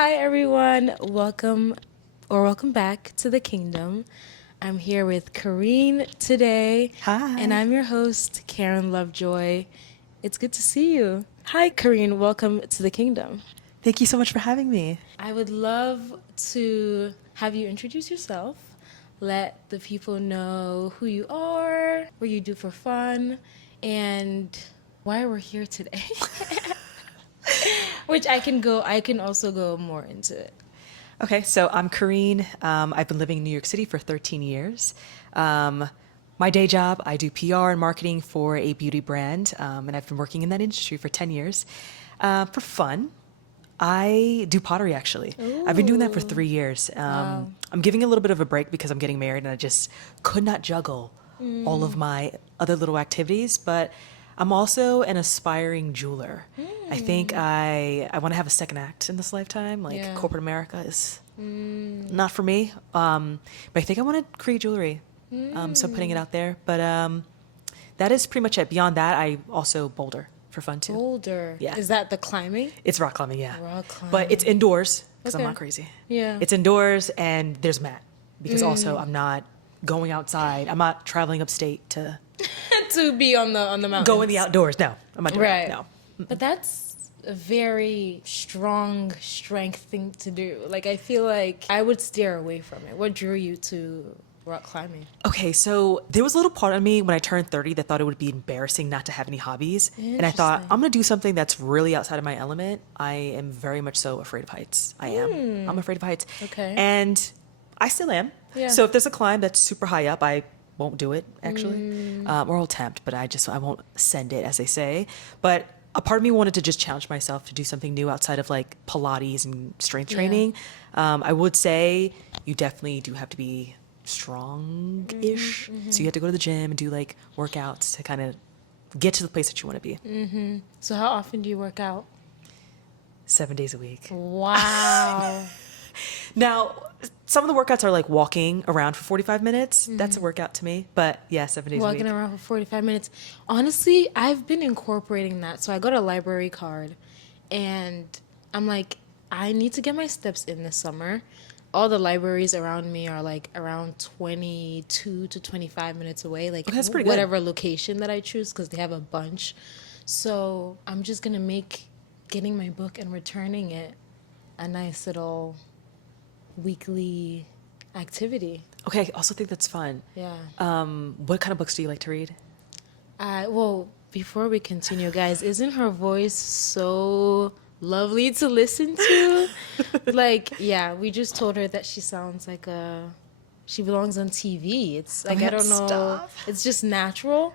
Hi everyone, welcome back to the kingdom. I'm here with Kareen today. Hi. And I'm your host, Karren Lovejoy. It's good to see you. Hi Kareen, welcome to the kingdom. Thank you so much for having me. I would love to have you introduce yourself, let the people know who you are, what you do for fun, and why we're here today. Which I can also go more into it. Okay, so I'm Kareen. I've been living in New York City for 13 years. My day job, I do PR and marketing for a beauty brand, and I've been working in that industry for 10 years. For fun, I do pottery actually. I've been doing that for 3 years. Wow. I'm giving a little bit of a break because I'm getting married and I just could not juggle all of my other little activities, but I'm also an aspiring jeweler. I think I want to have a second act in this lifetime. Like Yeah. corporate America is not for me. But I think I want to create jewelry. So I'm putting it out there. But that is pretty much it. Beyond that, I also boulder for fun too. Boulder. Yeah. Is that the climbing? It's rock climbing, yeah. Rock climbing. But it's indoors because Okay. I'm not crazy. Yeah. It's indoors and there's a mat because also I'm not going outside. I'm not traveling upstate to To be on the mountain. go in the outdoors. No, I'm not doing Right. that. No. But that's a very strong strength thing to do. Like I feel like I would steer away from it. What drew you to rock climbing? Okay, so there was a little part of me when I turned 30 that thought it would be embarrassing not to have any hobbies. And I thought, Interesting. I'm going to do something that's really outside of my element. I am very much so afraid of heights. I am. I'm afraid of heights. Okay. And I still am. Yeah. So if there's a climb that's super high up, I won't do it, actually. Or I'll attempt, but I won't send it, as they say. But a part of me wanted to just challenge myself to do something new outside of like Pilates and strength training. I would say you definitely do have to be strong-ish. So you have to go to the gym and do like workouts to kind of get to the place that you want to be. So how often do you work out? 7 days a week. Wow. Now, some of the workouts are like walking around for 45 minutes. That's a workout to me. But yeah, 7 days a Walking week. around for 45 minutes. Honestly, I've been incorporating that. So I got a library card and I'm like, I need to get my steps in this summer. All the libraries around me are like around 22 to 25 minutes away. Like that's pretty good. whatever location that I choose because they have a bunch. So I'm just going to make getting my book and returning it a nice little weekly activity. Okay, I also think that's fun. Yeah. What kind of books do you like to read? Well, before we continue, guys, isn't her voice so lovely to listen to? Like, yeah, we just told her that she sounds like she belongs on TV. It's like, I don't know. Stop. It's just natural.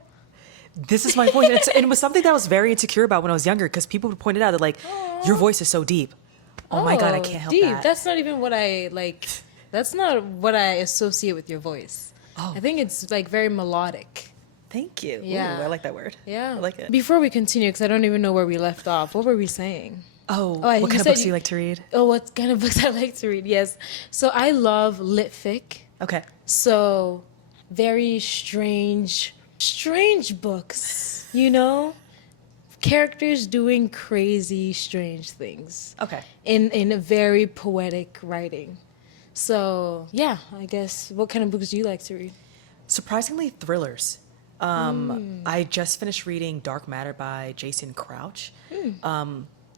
This is my voice. And it was something that I was very insecure about when I was younger because people would point it out that like, your voice is so deep. Oh my God, I can't help deep. that. That's not even what I like. That's not what I associate with your voice. Oh. I think it's like very melodic. Thank you. Yeah. Ooh, I like that word. Yeah. I like it. Before we continue, because I don't even know where we left off, what were we saying? Oh, you what kind of said books do you like to read? Oh, what kind of books I like to read? Yes. So I love litfic. Okay. So very strange books, you know? Characters doing crazy, strange things. Okay. In a very poetic writing. So, yeah, I guess, what kind of books do you like to read? Surprisingly, thrillers. I just finished reading Dark Matter by Jason Crouch.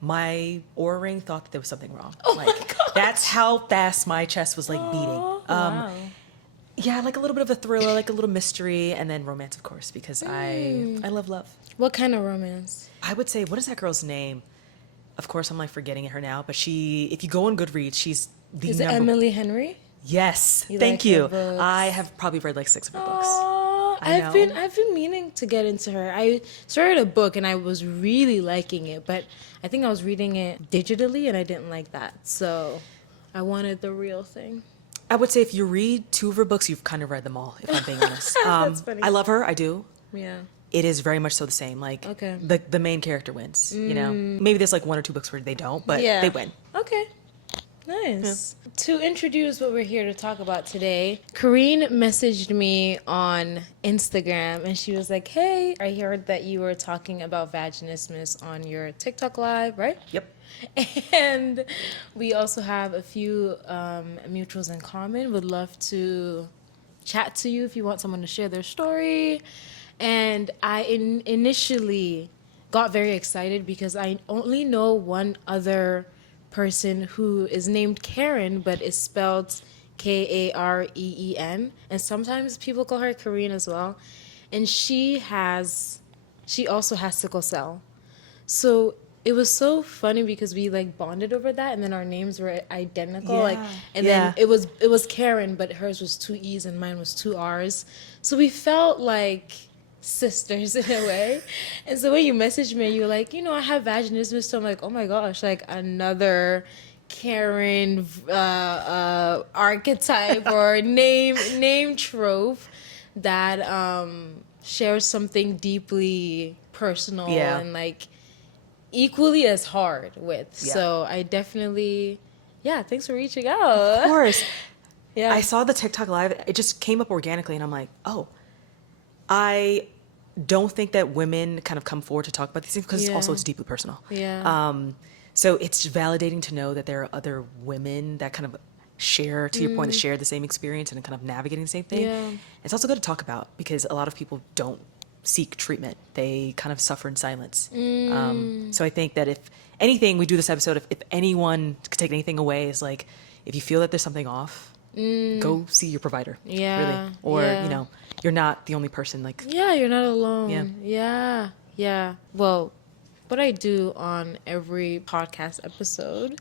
My Oura ring thought that there was something wrong. Oh my gosh. That's how fast my chest was like beating. Wow. Yeah, like a little bit of a thriller, like a little mystery, and then romance, of course, because I love love. What kind of romance? I would say, what is that girl's name? Of course, I'm like forgetting her now, but if you go on Goodreads, she's the Is it number. Emily Henry? Yes, You thank like her you. books? I have probably read like 6 of her books. Oh, I I've been know. meaning to get into her. I started a book and I was really liking it, but I think I was reading it digitally and I didn't like that. So I wanted the real thing. I would say if you read 2 of her books, you've kind of read them all, if I'm being honest. That's funny. I love her, I do. Yeah. It is very much so the same. Like Okay. the main character wins, you know? Maybe there's like 1 or 2 books where they don't, but Yeah. they win. Okay. Nice. To introduce what we're here to talk about today, Kareen messaged me on Instagram and she was like, hey, I heard that you were talking about vaginismus on your TikTok live, right? Yep. And we also have a few mutuals in common. Would love to chat to you if you want someone to share their story. And I initially got very excited because I only know one other person who is named Karren, but is spelled Kareen. And sometimes people call her Kareen as well. And she also has sickle cell. So it was so funny because we like bonded over that, and then our names were identical. Like, and Yeah. then it was Karen, but hers was two E's and mine was two R's. So we felt like sisters in a way. And so when you messaged me, you were like, I have vaginismus. So I'm like, oh my gosh, like another Karen archetype or name trope that shares something deeply personal Yeah. and like equally as hard with. Yeah. So I definitely, thanks for reaching out. Of course. Yeah. I saw the TikTok live. It just came up organically, and I'm like, oh, I don't think that women kind of come forward to talk about these things because also it's deeply personal. Yeah. So it's validating to know that there are other women that kind of share, to your point, that share the same experience and kind of navigating the same thing. Yeah. It's also good to talk about because a lot of people don't seek treatment. They kind of suffer in silence. So I think that if anything, we do this episode, if anyone could take anything away, is like, if you feel that there's something off, go see your provider. Yeah. Really. Or, Yeah. you're not the only person. Like, Yeah, you're not alone. Yeah. Well, what I do on every podcast episode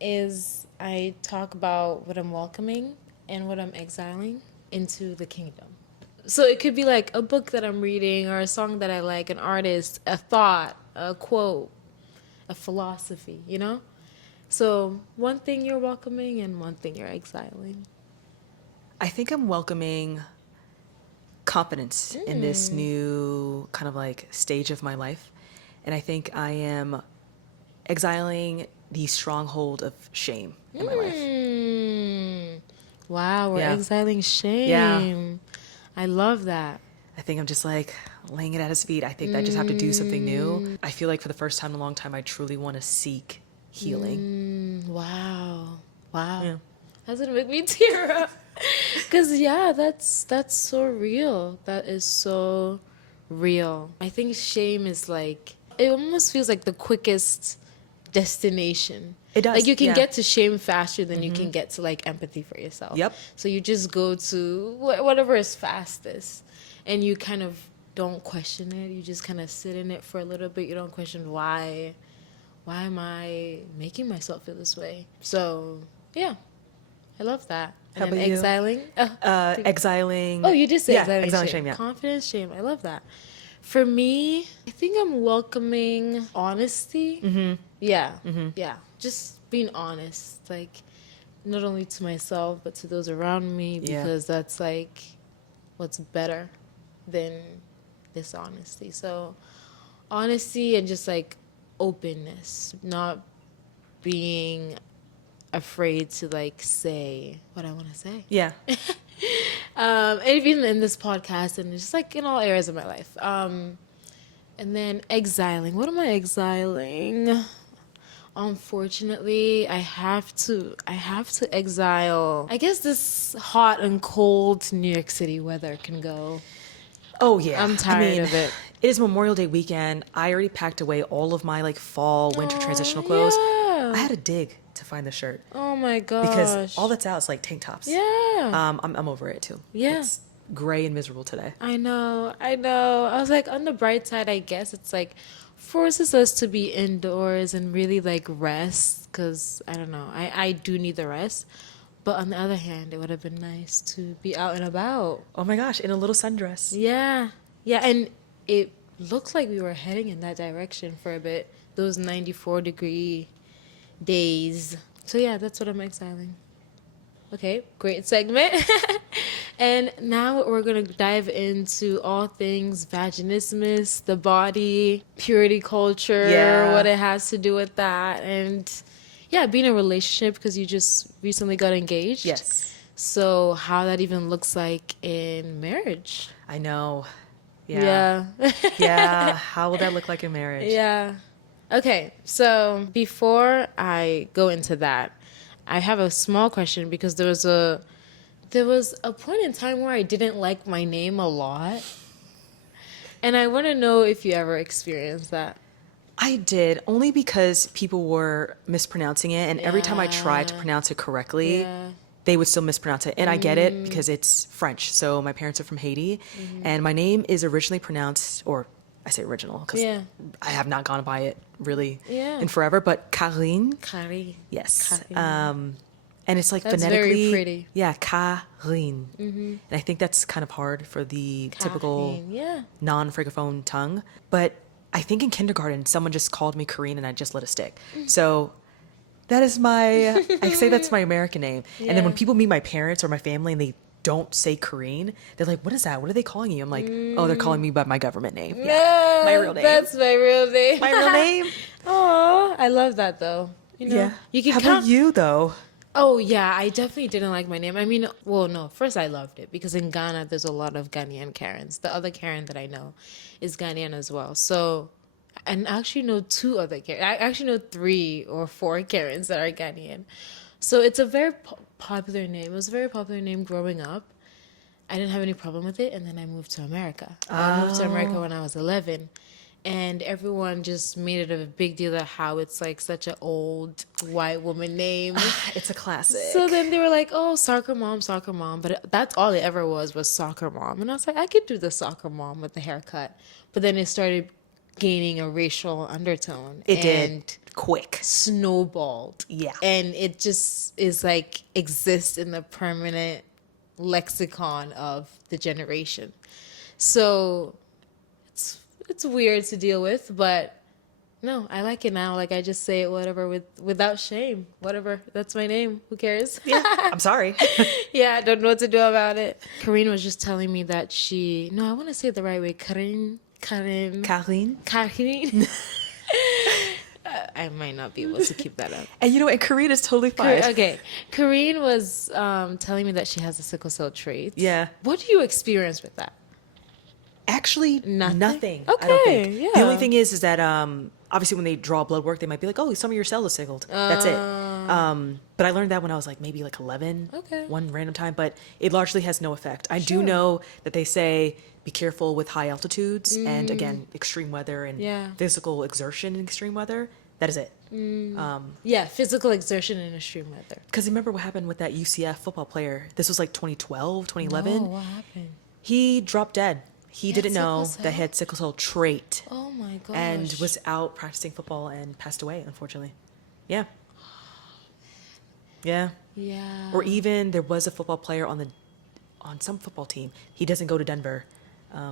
is I talk about what I'm welcoming and what I'm exiling into the kingdom. So it could be like a book that I'm reading or a song that I like, an artist, a thought, a quote, a philosophy, So one thing you're welcoming and one thing you're exiling. I think I'm welcoming confidence in this new kind of like stage of my life. And I think I am exiling the stronghold of shame in my life. Wow, we're Yeah. exiling shame. Yeah. I love that. I think I'm just like laying it at his feet. I think I just have to do something new. I feel like for the first time in a long time, I truly want to seek healing. Wow. Yeah. That's gonna make me tear up. Cause that's so real. That is so real. I think shame is like, it almost feels like the quickest destination. It does, Like you can yeah. get to shame faster than you can get to like empathy for yourself. Yep. So you just go to whatever is fastest, and you kind of don't question it. You just kind of sit in it for a little bit. You don't question why am I making myself feel this way? So yeah, I love that. And How then about you? exiling. Exiling. Oh, you did say exiling, exiling shame. shame. Yeah. Confidence, shame. I love that. For me, I think I'm welcoming honesty. Yeah. Yeah. Just being honest. Like, not only to myself, but to those around me, Yeah. because that's like what's better than dishonesty. So, honesty and just like openness, not being afraid to like say what I want to say. Yeah. And even in this podcast and just like in all areas of my life. And then exiling. What am I exiling? Unfortunately, I have to exile. I guess this hot and cold New York City weather can go. Oh yeah. I'm tired of it. It is Memorial Day weekend. I already packed away all of my like fall, winter transitional clothes. Yeah. I had to dig to find the shirt Oh my gosh. because all that's out is like tank tops. Yeah. I'm over it too. Yeah. It's gray and miserable today. I know. I was like, on the bright side, I guess it's like forces us to be indoors and really like rest, because I don't know. I do need the rest. But on the other hand, it would have been nice to be out and about. Oh my gosh, in a little sundress. Yeah. Yeah. And it looks like we were heading in that direction for a bit. Those 94-degree days. So yeah, that's what I'm exiling. Okay, great segment. And now we're going to dive into all things vaginismus, the body, purity culture, Yeah. what it has to do with that. And yeah, being in a relationship because you just recently got engaged. Yes. So how that even looks like in marriage. I know. Yeah. Yeah. Yeah. How will that look like in marriage? Yeah. Okay, so before I go into that, I have a small question because there was a point in time where I didn't like my name a lot, and I want to know if you ever experienced that. I did only because people were mispronouncing it, and every time I tried to Yeah, pronounce it correctly, yeah. they would still mispronounce it. And I get it because it's French. So my parents are from Haiti, and my name is originally pronounced, or I say original because Yeah. I have not gone by it really Yeah. in forever, but Kareen, Kareen. yes. Kareen. And it's like That's very phonetically, pretty. yeah, Kareen. And I think that's kind of hard for the typical Kareen. Yeah. non-francophone tongue. But I think in kindergarten, someone just called me Kareen and I just let it stick. So that is I say that's my American name. And then when Yeah. people meet my parents or my family and they don't say Kareen, they're like, what is that? What are they calling you? I'm like, oh, they're calling me by my government name. Yeah, my real name. That's my real name. My real name. Oh, I love that though. You know, Yeah. you can How count. about you, though? Oh yeah, I definitely didn't like my name. I mean, well, no. First, I loved it because in Ghana, there's a lot of Ghanaian Karens. The other Karen that I know is Ghanaian as well. So, and I actually know two other Karen. I actually know 3 or 4 Karens that are Ghanaian. So it's a very popular name. It was a very popular name growing up. I didn't have any problem with it, and then I moved to America. I moved to America when I was 11, and everyone just made it a big deal of how it's like such an old white woman name. It's a classic. So then they were like, "Oh, soccer mom," but that's all it ever was soccer mom, and I was like, I could do the soccer mom with the haircut, but then it started gaining a racial undertone. It and did. Quick. snowballed. Yeah. And it just is like exists in the permanent lexicon of the generation. So it's weird to deal with, but no, I like it now. Like I just say it whatever without shame. Whatever. That's my name. Who cares? Yeah. I'm sorry. Yeah, I don't know what to do about it. Kareen was just telling me that I want to say it the right way. Kareen. Kareen. Kareen. I might not be able to keep that up. And and Kareen is totally fine. Okay. Kareen was telling me that she has a sickle cell trait. Yeah. What do you experience with that? Actually, nothing. Okay, I don't think. yeah. The only thing is that obviously when they draw blood work, they might be like, oh, some of your cells are sickled. That's it. But I learned that when I was like maybe like 11, Okay. one random time. But it largely has no effect. I do know that they say be careful with high altitudes and again extreme weather and Yeah. physical exertion in extreme weather. That is it. Yeah, physical exertion in extreme weather. Because remember what happened with that UCF football player? This was like 2012, 2011. Oh, what happened? He dropped dead. He had didn't know sickle that he had sickle cell trait Oh my gosh. and was out practicing football and passed away, unfortunately. Yeah. Yeah. Yeah. Or even there was a football player on some football team. He doesn't go to Denver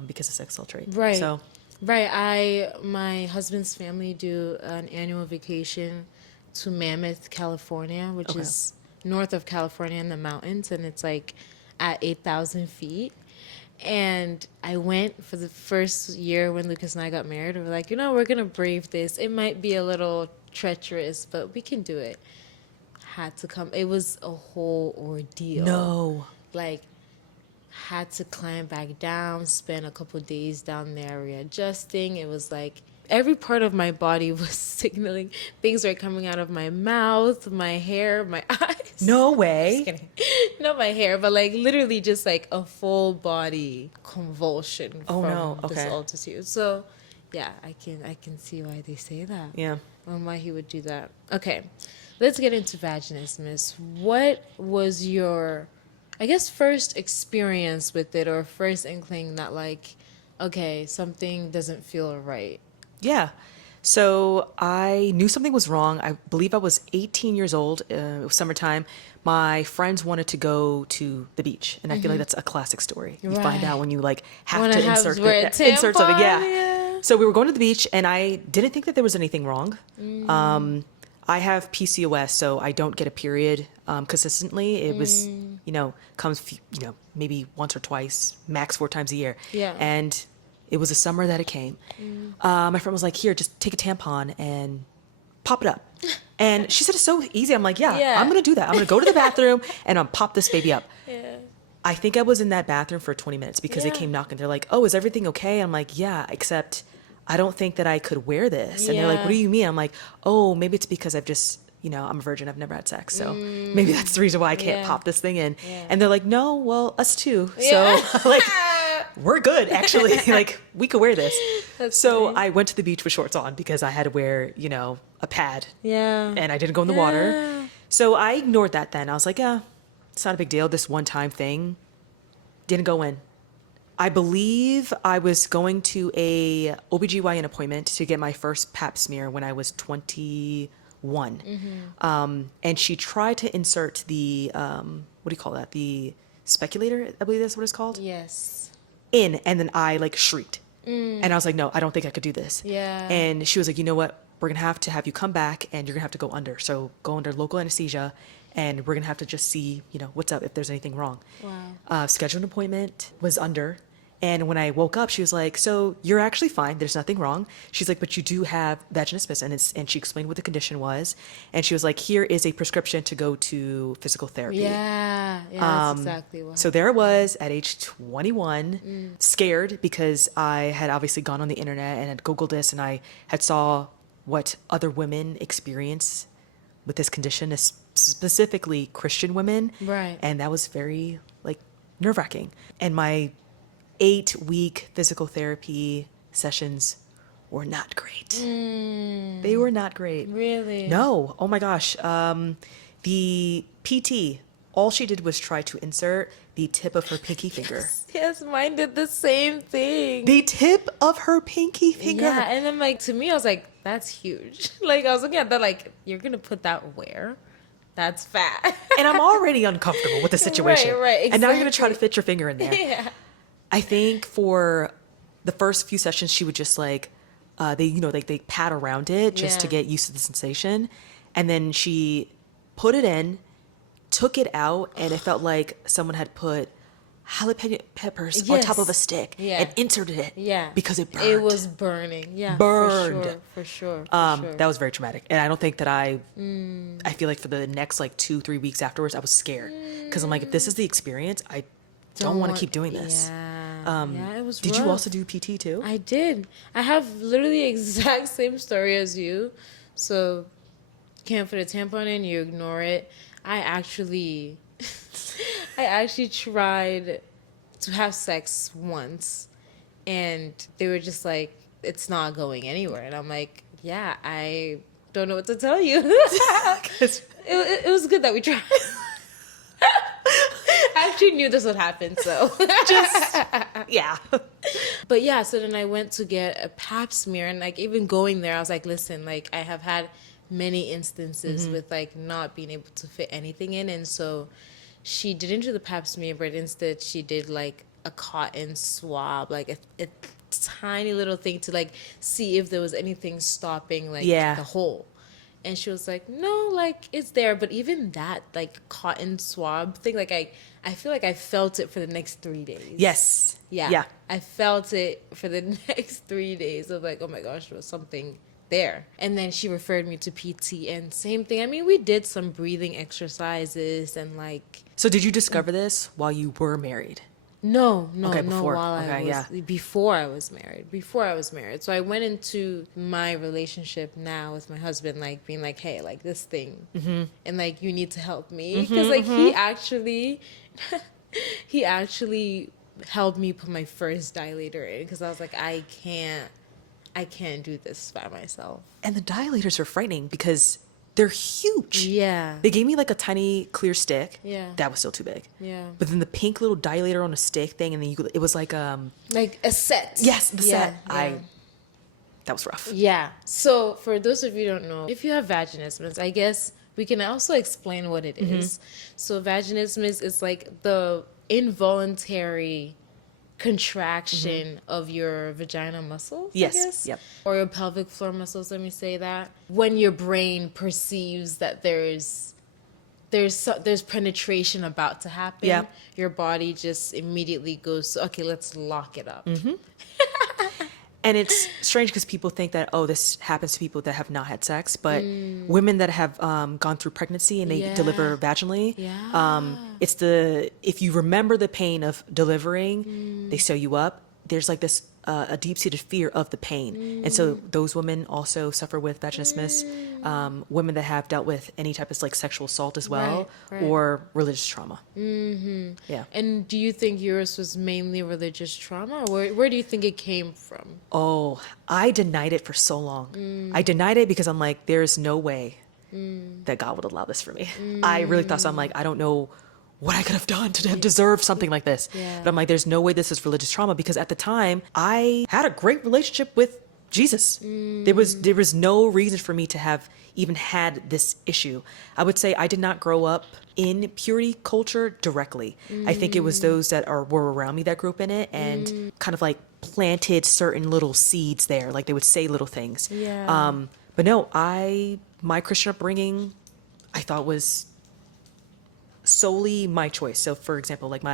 because of sickle cell trait. Right. So Right. My husband's family do an annual vacation to Mammoth, California, which Okay. is north of California in the mountains, and it's like at 8,000 feet. And I went for the first year when Lucas and I got married. We were like, we're going to brave this. It might be a little treacherous, but we can do it. Had to come. It was a whole ordeal. no. Like, had to climb back down, spend a couple days down there readjusting. It was like every part of my body was signaling. Things were coming out of my mouth, my hair, my eyes. No Just way. kidding. Not my hair, but like literally just like a full body convulsion Oh, from no. this Okay. altitude. So yeah, I can see why they say that. Yeah. And why he would do that. Okay. Let's get into vaginismus. What was your first experience with it or first inkling that like, okay, something doesn't feel right? Yeah. So I knew something was wrong. I believe I was 18 years old. It was summertime. My friends wanted to go to the beach, and I feel like that's a classic story. You find Right. out when you like have Wanna to have- insert wear a insert something. tampon, Yeah. yeah. So we were going to the beach, and I didn't think that there was anything wrong. I have PCOS, so I don't get a period consistently. It was, comes, maybe once or twice, max 4 times a year. Yeah. And it was a summer that it came. My friend was like, here, just take a tampon and pop it up. And she said, it's so easy. I'm like, yeah. I'm going to do that. I'm going to go to the bathroom and I'm pop this baby up. Yeah. I think I was in that bathroom for 20 minutes because they Yeah. came knocking. They're like, oh, is everything okay? I'm like, yeah, except I don't think that I could wear this. And they're like, what do you mean? I'm like, oh, maybe it's because I've just, I'm a virgin. I've never had sex. So maybe that's the reason why I can't pop this thing in. Yeah. And they're like, no, well, us too. Yeah. So like, we're good, actually. Like, we could wear this. That's so funny. I went to the beach with shorts on because I had to wear, a pad. Yeah. And I didn't go in the water. So I ignored that then. I was like, yeah, it's not a big deal. This one-time thing. Didn't go in. I believe I was going to a OBGYN appointment to get my first pap smear when I was 21. And she tried to insert the, what do you call that? The speculator, I believe that's what it's called. Yes. In, and then I like shrieked. And I was like, no, I don't think I could do this. Yeah. And she was like, you know what? We're going to have you come back and you're going to have to go under. So go under local anesthesia and we're going to have to just see, what's up, if there's anything wrong. Wow. Scheduled an appointment, was under. And when I woke up, she was like, so you're actually fine. There's nothing wrong. She's like, but you do have vaginismus. And she explained what the condition was. And she was like, here is a prescription to go to physical therapy. Yeah. Yeah, that's exactly what So there I was at age 21, scared because I had obviously gone on the internet and had Googled this and I had saw what other women experience with this condition, specifically Christian women. Right. And that was very nerve-wracking. And my 8-week physical therapy sessions were not great. They were not great. Really? No. Oh my gosh. The PT, all she did was try to insert the tip of her pinky finger. Yes, mine did the same thing. The tip of her pinky finger. Yeah, and then to me, I was like, that's huge. I was looking at that you're going to put that where? That's fat. And I'm already uncomfortable with the situation. Right, exactly. And now you're going to try to fit your finger in there. Yeah. I think for the first few sessions, she would just they pat around it just to get used to the sensation. And then she put it in, took it out, and it felt like someone had put jalapeno peppers on top of a stick and inserted it. Yeah. Because it burned. It was burning. Yeah. Burned. For sure. That was very traumatic. And I don't think that I feel like for the next 2-3 weeks afterwards, I was scared. Because I'm like, if this is the experience, I don't want to keep doing this. Yeah, it was Did rough. you also do PT too? I did. I have literally the exact same story as you. So, can't put a tampon in, you ignore it. I actually tried to have sex once, and they were just like, it's not going anywhere. And I'm like, yeah, I don't know what to tell you. It was good that we tried. I actually knew this would happen, so Yeah. But yeah, so then I went to get a pap smear, and even going there, I was like, listen, I have had many instances with not being able to fit anything in, and so she didn't do the pap smear, but instead she did a cotton swab, a tiny little thing to see if there was anything stopping the hole. And she was like, no, it's there. But even that, cotton swab thing, I feel like I felt it for the next 3 days. Yes. Yeah. I felt it for the next 3 daes of oh my gosh, there was something there. And then she referred me to PT, and same thing. I mean, we did some breathing exercises and So did you discover this while you were married? No, before. Before I was married. So I went into my relationship now with my husband, being hey, this thing, and you need to help me, because he actually helped me put my first dilator in, because I was like, I can't do this by myself. And the dilators are frightening because they're huge. Yeah. They gave me a tiny clear stick. Yeah. That was still too big. Yeah. But then the pink little dilator on a stick thing, and then it was like a set. Yes, the set. Yeah. That was rough. Yeah. So for those of you who don't know, if you have vaginismus, I guess we can also explain what it is. So vaginismus is the involuntary contraction of your vaginal muscles, Yes. I guess? Yep. Or your pelvic floor muscles, let me say that. When your brain perceives that there's penetration about to happen, Yep. your body just immediately goes, okay, let's lock it up. And it's strange because people think that, this happens to people that have not had sex, but women that have gone through pregnancy and they deliver vaginally, if you remember the pain of delivering, they sew you up. There's this a deep-seated fear of the pain. And so those women also suffer with vaginismus, women that have dealt with any type of like sexual assault as well, Right. or religious trauma. Yeah. And do you think yours was mainly religious trauma, or where do you think it came from? Oh, I denied it for so long. I denied it because I'm like, there's no way that God would allow this for me. I really thought so. I'm like, I don't know what I could have done to have deserved something like this. Yeah. But I'm like, there's no way this is religious trauma, because at the time I had a great relationship with Jesus. There was no reason for me to have even had this issue. I would say I did not grow up in purity culture directly. I think it was those that were around me that grew up in it and kind of like planted certain little seeds there. Like they would say little things. Yeah. But no, my Christian upbringing, I thought was solely my choice. So for example, like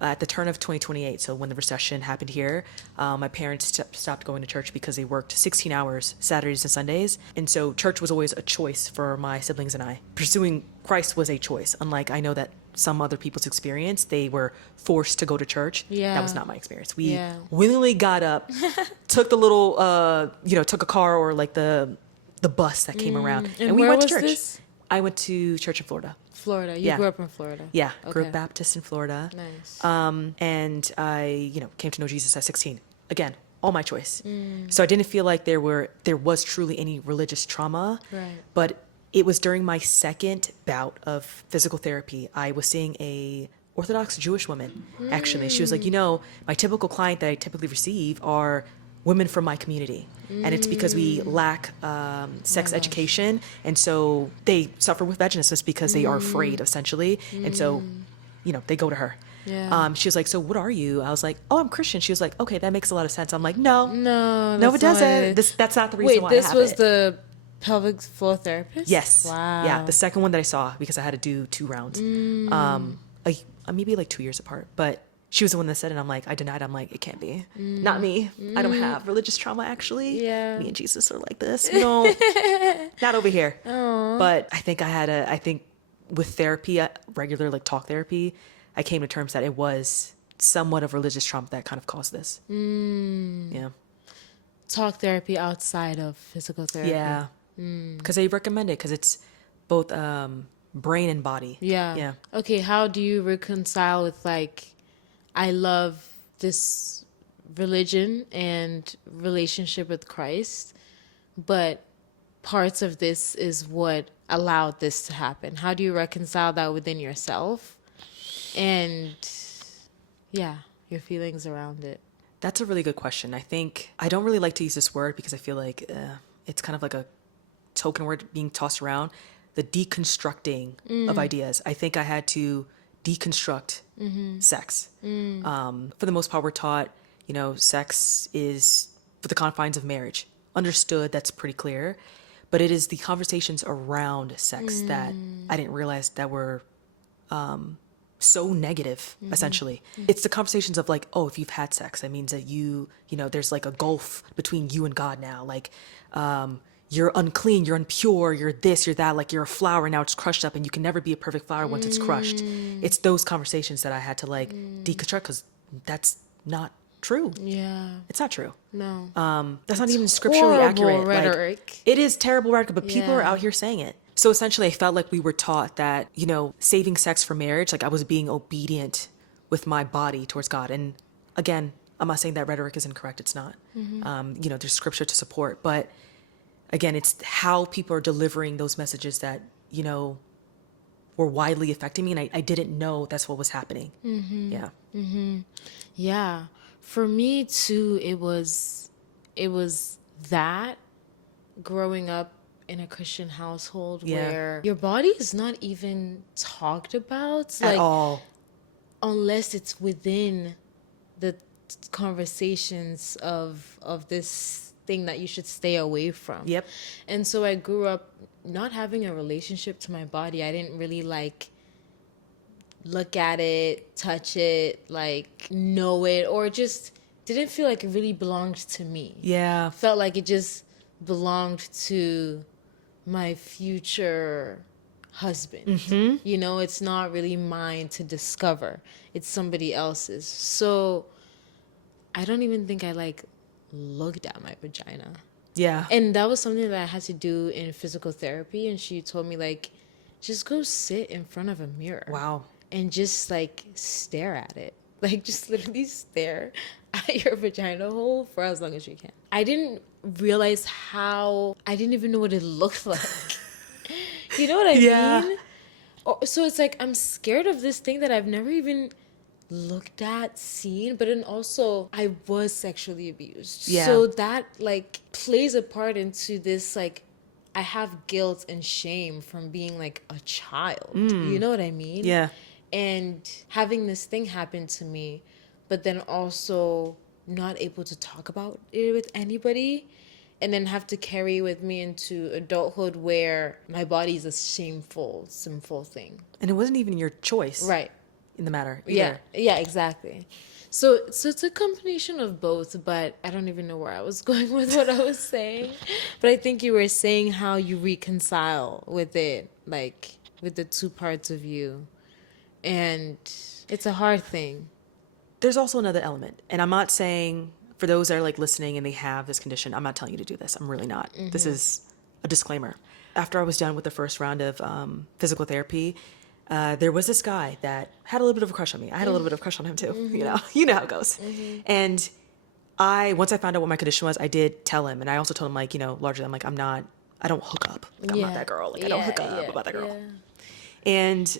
at the turn of 2028, so when the recession happened here, my parents stopped going to church because they worked 16 hours Saturdays and Sundays. And so church was always a choice for my siblings and I. Pursuing Christ was a choice. Unlike I know that some other people's experience, they were forced to go to church. Yeah. That was not my experience. We Yeah. willingly got up, took the little, took a car or like the bus that came around, and we where went to was church. this? I went to church in Florida. Florida. You Yeah. grew up in Florida. Yeah, grew Okay. up Baptist in Florida. Nice. And I, came to know Jesus at 16. Again, all my choice. So I didn't feel like there was truly any religious trauma. Right. But it was during my second bout of physical therapy. I was seeing a Orthodox Jewish woman, actually. She was like, my typical client that I typically receive are women from my community. And it's because we lack sex education. And so they suffer with vaginismus because they are afraid, essentially. And so, they go to her. Yeah. She was like, so what are you? I was like, oh, I'm Christian. She was like, okay, that makes a lot of sense. I'm like, no, No, it that's not doesn't. it. That's not the reason Wait, why this I have was it. the pelvic floor therapist? Yes. Wow. Yeah, the second one that I saw, because I had to do 2 rounds. Maybe like 2 years apart. But she was the one that said it. I'm like, I denied. I'm like, it can't be. Not me. I don't have religious trauma, actually. Yeah. Me and Jesus are like this. No, not over here. But I think I think with therapy, regular like talk therapy, I came to terms that it was somewhat of religious trauma that kind of caused this. Yeah. Talk therapy outside of physical therapy. Yeah. Because they recommend it because it's both brain and body. Yeah. Yeah. Okay, how do you reconcile with like, I love this religion and relationship with Christ, but parts of this is what allowed this to happen? How do you reconcile that within yourself and, yeah, your feelings around it? That's a really good question. I think I don't really like to use this word because I feel like it's kind of like a token word being tossed around. The deconstructing of ideas. I think I had to deconstruct sex. For the most part, we're taught, sex is for the confines of marriage. Understood, that's pretty clear. But it is the conversations around sex that I didn't realize that were so negative, essentially. It's the conversations of like, oh, if you've had sex, that means that there's like a gulf between you and God now. Like, you're unclean, you're impure, you're this, you're that, like you're a flower, now it's crushed up and you can never be a perfect flower once it's crushed. It's those conversations that I had to like deconstruct because that's not true. Yeah. It's not true. No. That's not even scripturally accurate. Rhetoric. Like, it is terrible rhetoric, but people are Yeah. out here saying it. So essentially, I felt like we were taught that, saving sex for marriage, like I was being obedient with my body towards God. And again, I'm not saying that rhetoric is incorrect. It's not. There's scripture to support. But again, it's how people are delivering those messages that, were widely affecting me. And I didn't know that's what was happening. Yeah. Yeah. For me too, it was that growing up in a Christian household Yeah. where your body is not even talked about At all. unless it's within the conversations of this thing that you should stay away from. Yep. And so I grew up not having a relationship to my body. I didn't really look at it, touch it, know it, or just didn't feel like it really belonged to me. Yeah. Felt like it just belonged to my future husband. It's not really mine to discover. It's somebody else's. So I don't even think I like looked at my vagina. Yeah. And that was something that I had to do in physical therapy. And she told me, like, just go sit in front of a mirror. Wow. And just, like, stare at it. Like, just literally stare at your vagina hole for as long as you can. I didn't realize I didn't even know what it looked like. You know what I mean? So it's like, I'm scared of this thing that I've never even looked at, seen, but then also I was sexually abused. Yeah. So that like plays a part into this, like, I have guilt and shame from being like a child. You know what I mean? Yeah. And having this thing happen to me, but then also not able to talk about it with anybody, and then have to carry with me into adulthood where my body is a shameful, sinful thing. And it wasn't even your choice. Right. In the matter. Yeah, Either. yeah, exactly. So it's a combination of both, but I don't even know where I was going with what I was saying. But I think you were saying how you reconcile with it, like with the two parts of you. And it's a hard thing. There's also another element. And I'm not saying, for those that are like listening and they have this condition, I'm not telling you to do this. I'm really not. This is a disclaimer. After I was done with the first round of physical therapy, there was this guy that had a little bit of a crush on me. I had a little bit of a crush on him too. You know how it goes. And once I found out what my condition was, I did tell him. And I also told him, like, largely, I'm like, I don't hook up. Like, I'm not that girl. Like, I don't hook up. I'm not that girl. Yeah. And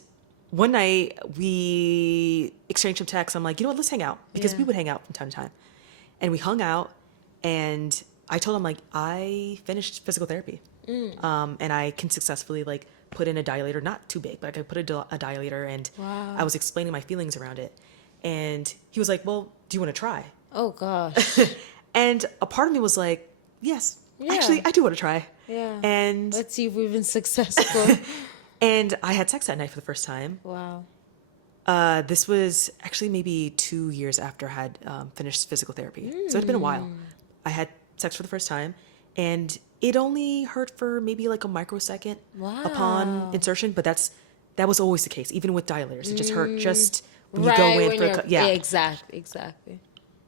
one night we exchanged some texts. I'm like, you know what, let's hang out. Because we would hang out from time to time. And we hung out, and I told him, like, I finished physical therapy. And I can successfully, like, put in a dilator, not too big, but I could put a dilator, and I was explaining my feelings around it. And he was like, well, do you want to try? Oh, gosh. And a part of me was like, yes, Yeah. actually, I do want to try. Yeah. And Let's see if we've been successful. and I had sex that night for the first time. Wow. This was actually maybe 2 years after I had finished physical therapy. So it had been a while. I had sex for the first time, and it only hurt for maybe like a microsecond upon insertion, but that was always the case. Even with dilators, it just hurt just when you go in for yeah, exactly.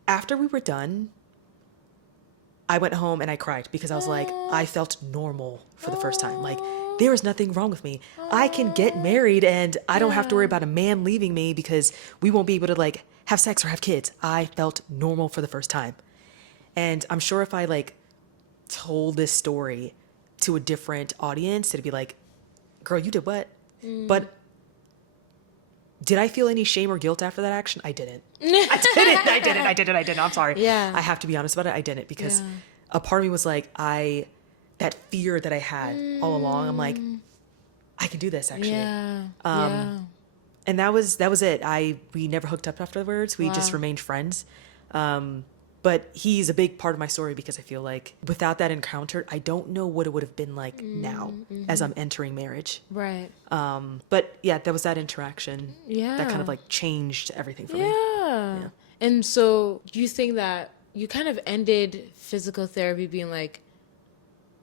After we were done, I went home and I cried because I was like, I felt normal for the first time. Like, there is nothing wrong with me. I can get married and I don't have to worry about a man leaving me because we won't be able to like have sex or have kids. I felt normal for the first time. And I'm sure if I like told this story to a different audience, it'd be like, girl, you did what? But did I feel any shame or guilt after that action? I didn't. I didn't. I'm sorry. Yeah. I have to be honest about it. I didn't, because a part of me was like, that fear that I had all along, I'm like, I can do this actually. Yeah. And that was it. We never hooked up afterwards. We just remained friends. But he's a big part of my story because I feel like without that encounter, I don't know what it would have been like now as I'm entering marriage. Right. But yeah, there was that interaction that kind of like changed everything for me. Yeah. And so you think that you kind of ended physical therapy being like,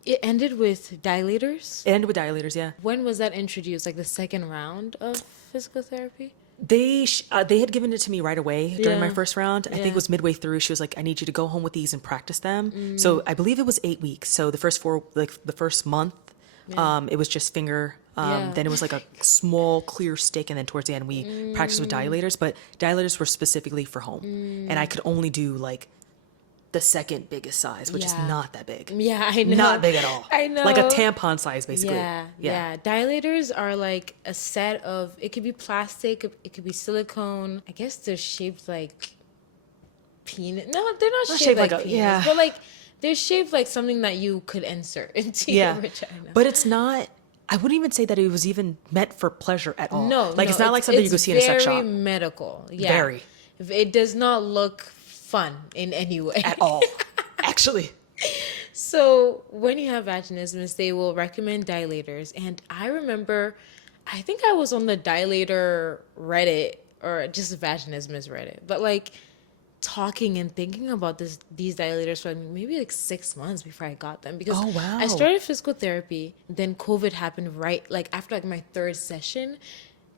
it ended with dilators? It ended with dilators, yeah. When was that introduced? Like the second round of physical therapy? They had given it to me right away during my first round. I think Yeah. it was midway through. She was like, I need you to go home with these and practice them. So I believe it was 8 weeks. So the first month, it was just finger. Then it was like a small clear stick. And then towards the end, we practiced with dilators. But dilators were specifically for home. And I could only do like the second biggest size, which is not that big. Yeah, I know. Not big at all. I know. Like a tampon size, basically. Yeah. Dilators are like a set of, it could be plastic, it could be silicone. I guess they're shaped like penis. No, they're not shaped like penis. But like, they're shaped like something that you could insert into your vagina. But it's not, I wouldn't even say that it was even meant for pleasure at all. No, like it's not like something you go see in a sex shop. It's very medical. Yeah. Very. It does not look fun in any way. At all. Actually. So when you have vaginismus, they will recommend dilators. And I remember, I think I was on the dilator Reddit or just vaginismus Reddit. But like talking and thinking about these dilators for maybe like 6 months before I got them. Because I started physical therapy. Then COVID happened right like after like my third session.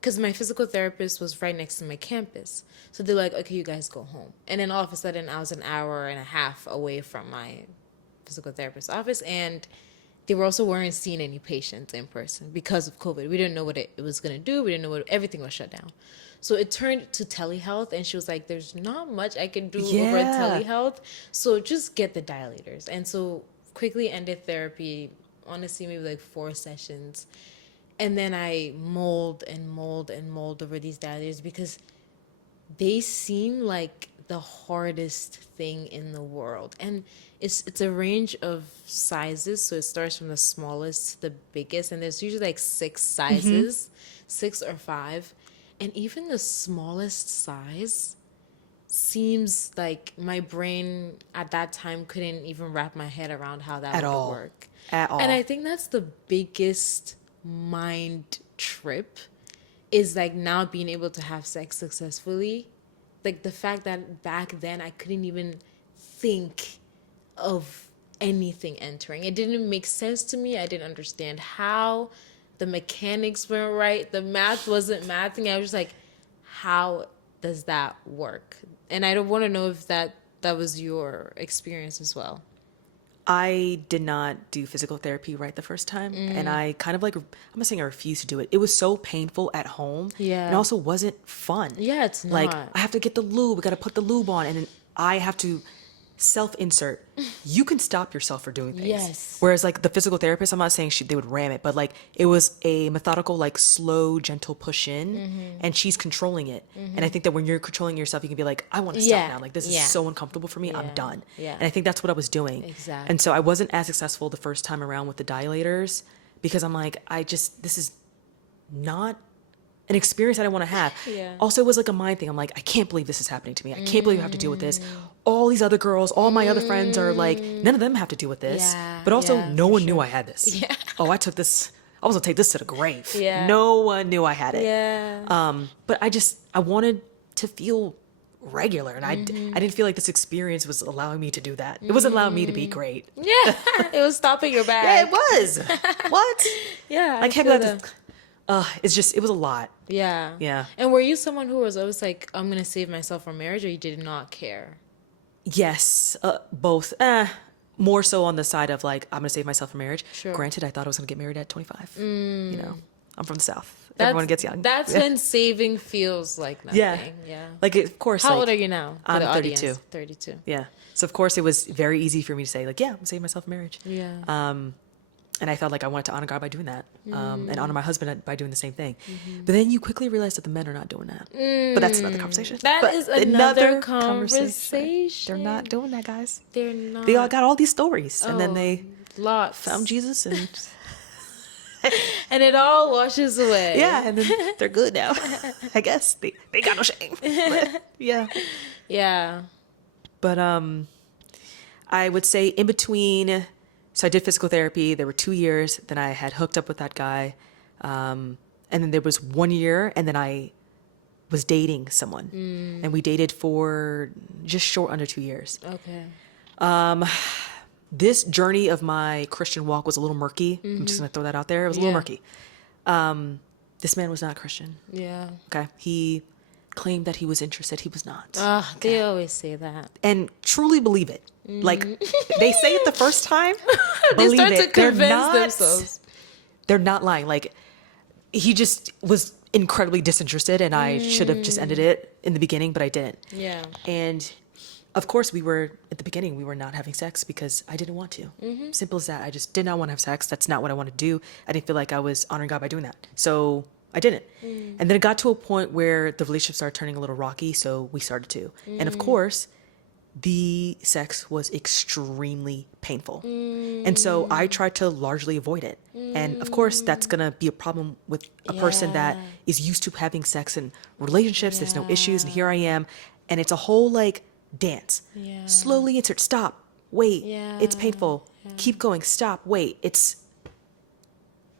because my physical therapist was right next to my campus. So they're like, okay, you guys go home. And then all of a sudden, I was an hour and a half away from my physical therapist's office. And they were also weren't seeing any patients in person because of COVID. We didn't know what it was going to do. We didn't know what, everything was shut down. So it turned to telehealth. And she was like, there's not much I can do over telehealth. So just get the dilators. And so quickly ended therapy. Honestly, maybe like 4 sessions. And then I mold over these dilators because they seem like the hardest thing in the world. And it's a range of sizes. So it starts from the smallest to the biggest. And there's usually like 6 sizes, 6 or 5. And even the smallest size seems like my brain at that time couldn't even wrap my head around how that would work. At all. And I think that's the biggest mind trip is like now being able to have sex successfully. Like the fact that back then I couldn't even think of anything entering. It didn't make sense to me. I didn't understand how. The mechanics weren't right. The math wasn't mathing. I was just like, how does that work? And I don't want to know if that was your experience as well. I did not do physical therapy right the first time. And I kind of like, I'm not saying I refused to do it. It was so painful at home. Yeah. And also wasn't fun. Yeah, it's not. Like, I have to get the lube. We got to put the lube on. And then I have to self-insert. You can stop yourself for doing things. Yes. Whereas like the physical therapist, I'm not saying they would ram it, but like it was a methodical, like slow, gentle push in, and she's controlling it. And I think that when you're controlling yourself, you can be like, I want to stop now. Like this is so uncomfortable for me. I'm done. Yeah. And I think that's what I was doing. Exactly. And so I wasn't as successful the first time around with the dilators because I'm like, this is not an experience I didn't want to have. Yeah. Also, it was like a mind thing. I'm like, I can't believe this is happening to me. I can't believe I have to deal with this. All these other girls, all my other friends are like, none of them have to deal with this. Yeah, But also, yeah, no for one knew sure. I had this. Yeah. Oh, I took this. I was gonna take this to the grave. Yeah. No one knew I had it. Yeah. But I wanted to feel regular, and I didn't feel like this experience was allowing me to do that. It wasn't allowing me to be great. Yeah. It was stopping your bag. Yeah, it was. What? Yeah. I can't feel be like that. it was a lot. Yeah. Yeah. And were you someone who was always like, I'm going to save myself for marriage, or you did not care? Yes, both. More so on the side of like, I'm going to save myself for marriage. Sure. Granted, I thought I was going to get married at 25. You know, I'm from the South. Everyone gets young. That's when saving feels like nothing. Yeah. Like, of course. How like, old are you now? For I'm the 32. audience? 32. Yeah. So, of course, it was very easy for me to say, like, yeah, I'm saving myself for marriage. Yeah. And I felt like I wanted to honor God by doing that, and honor my husband by doing the same thing. But then you quickly realize that the men are not doing that. But that's another conversation. That is another conversation. They're not doing that, guys. They're not. They all got all these stories, and then they lots. found Jesus, and and it all washes away. yeah, and then they're good now. I guess they got no shame. But, yeah. Yeah. But I would say in between. So I did physical therapy. There were 2 years. Then I had hooked up with that guy. And then there was 1 year. And then I was dating someone. And we dated for just short under 2 years. Okay. This journey of my Christian walk was a little murky. I'm just going to throw that out there. It was a little murky. This man was not Christian. Yeah. Okay. He claimed that he was interested. He was not. They always say that. And truly believe it. Like, they say it the first time. They believe start it. to convince themselves. They're not lying. Like, he just was incredibly disinterested, and I should have just ended it in the beginning, but I didn't. Yeah. And of course, at the beginning, we were not having sex because I didn't want to. Simple as that. I just did not want to have sex. That's not what I wanted to do. I didn't feel like I was honoring God by doing that. So I didn't. And then it got to a point where the relationship started turning a little rocky, so we started to. And of course, the sex was extremely painful. And so I tried to largely avoid it. And of course, that's going to be a problem with a person that is used to having sex in relationships. There's no issues. And here I am. And it's a whole like dance. Slowly insert, stop, wait. It's painful. Keep going, stop, wait.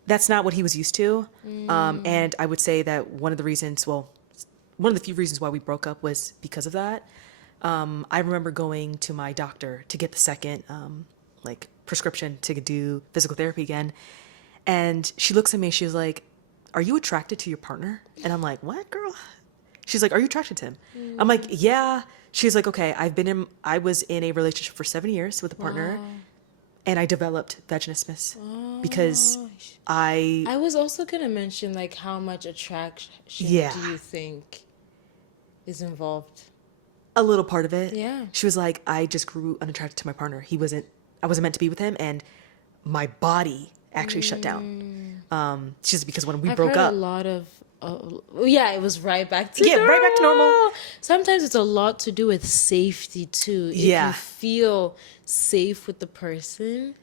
That's not what he was used to. And I would say that one of the few reasons why we broke up was because of that. I remember going to my doctor to get the second prescription to do physical therapy again. And she looks at me, she was like, are you attracted to your partner? And I'm like, what, girl? She's like, are you attracted to him? I'm like, yeah. She's like, okay, I was in a relationship for 7 years with a partner, Wow. and I developed vaginismus because Oh. I, I was also gonna mention like how much attraction yeah, do you think is involved? a little part of it. Yeah. She was like, I just grew unattracted to my partner. I wasn't meant to be with him, and my body actually shut down. She's because when we I've broke heard a up, lot of. Yeah, it was right back to yeah, right back to normal. normal. Sometimes it's a lot to do with safety too. If you Yeah. feel safe with the person,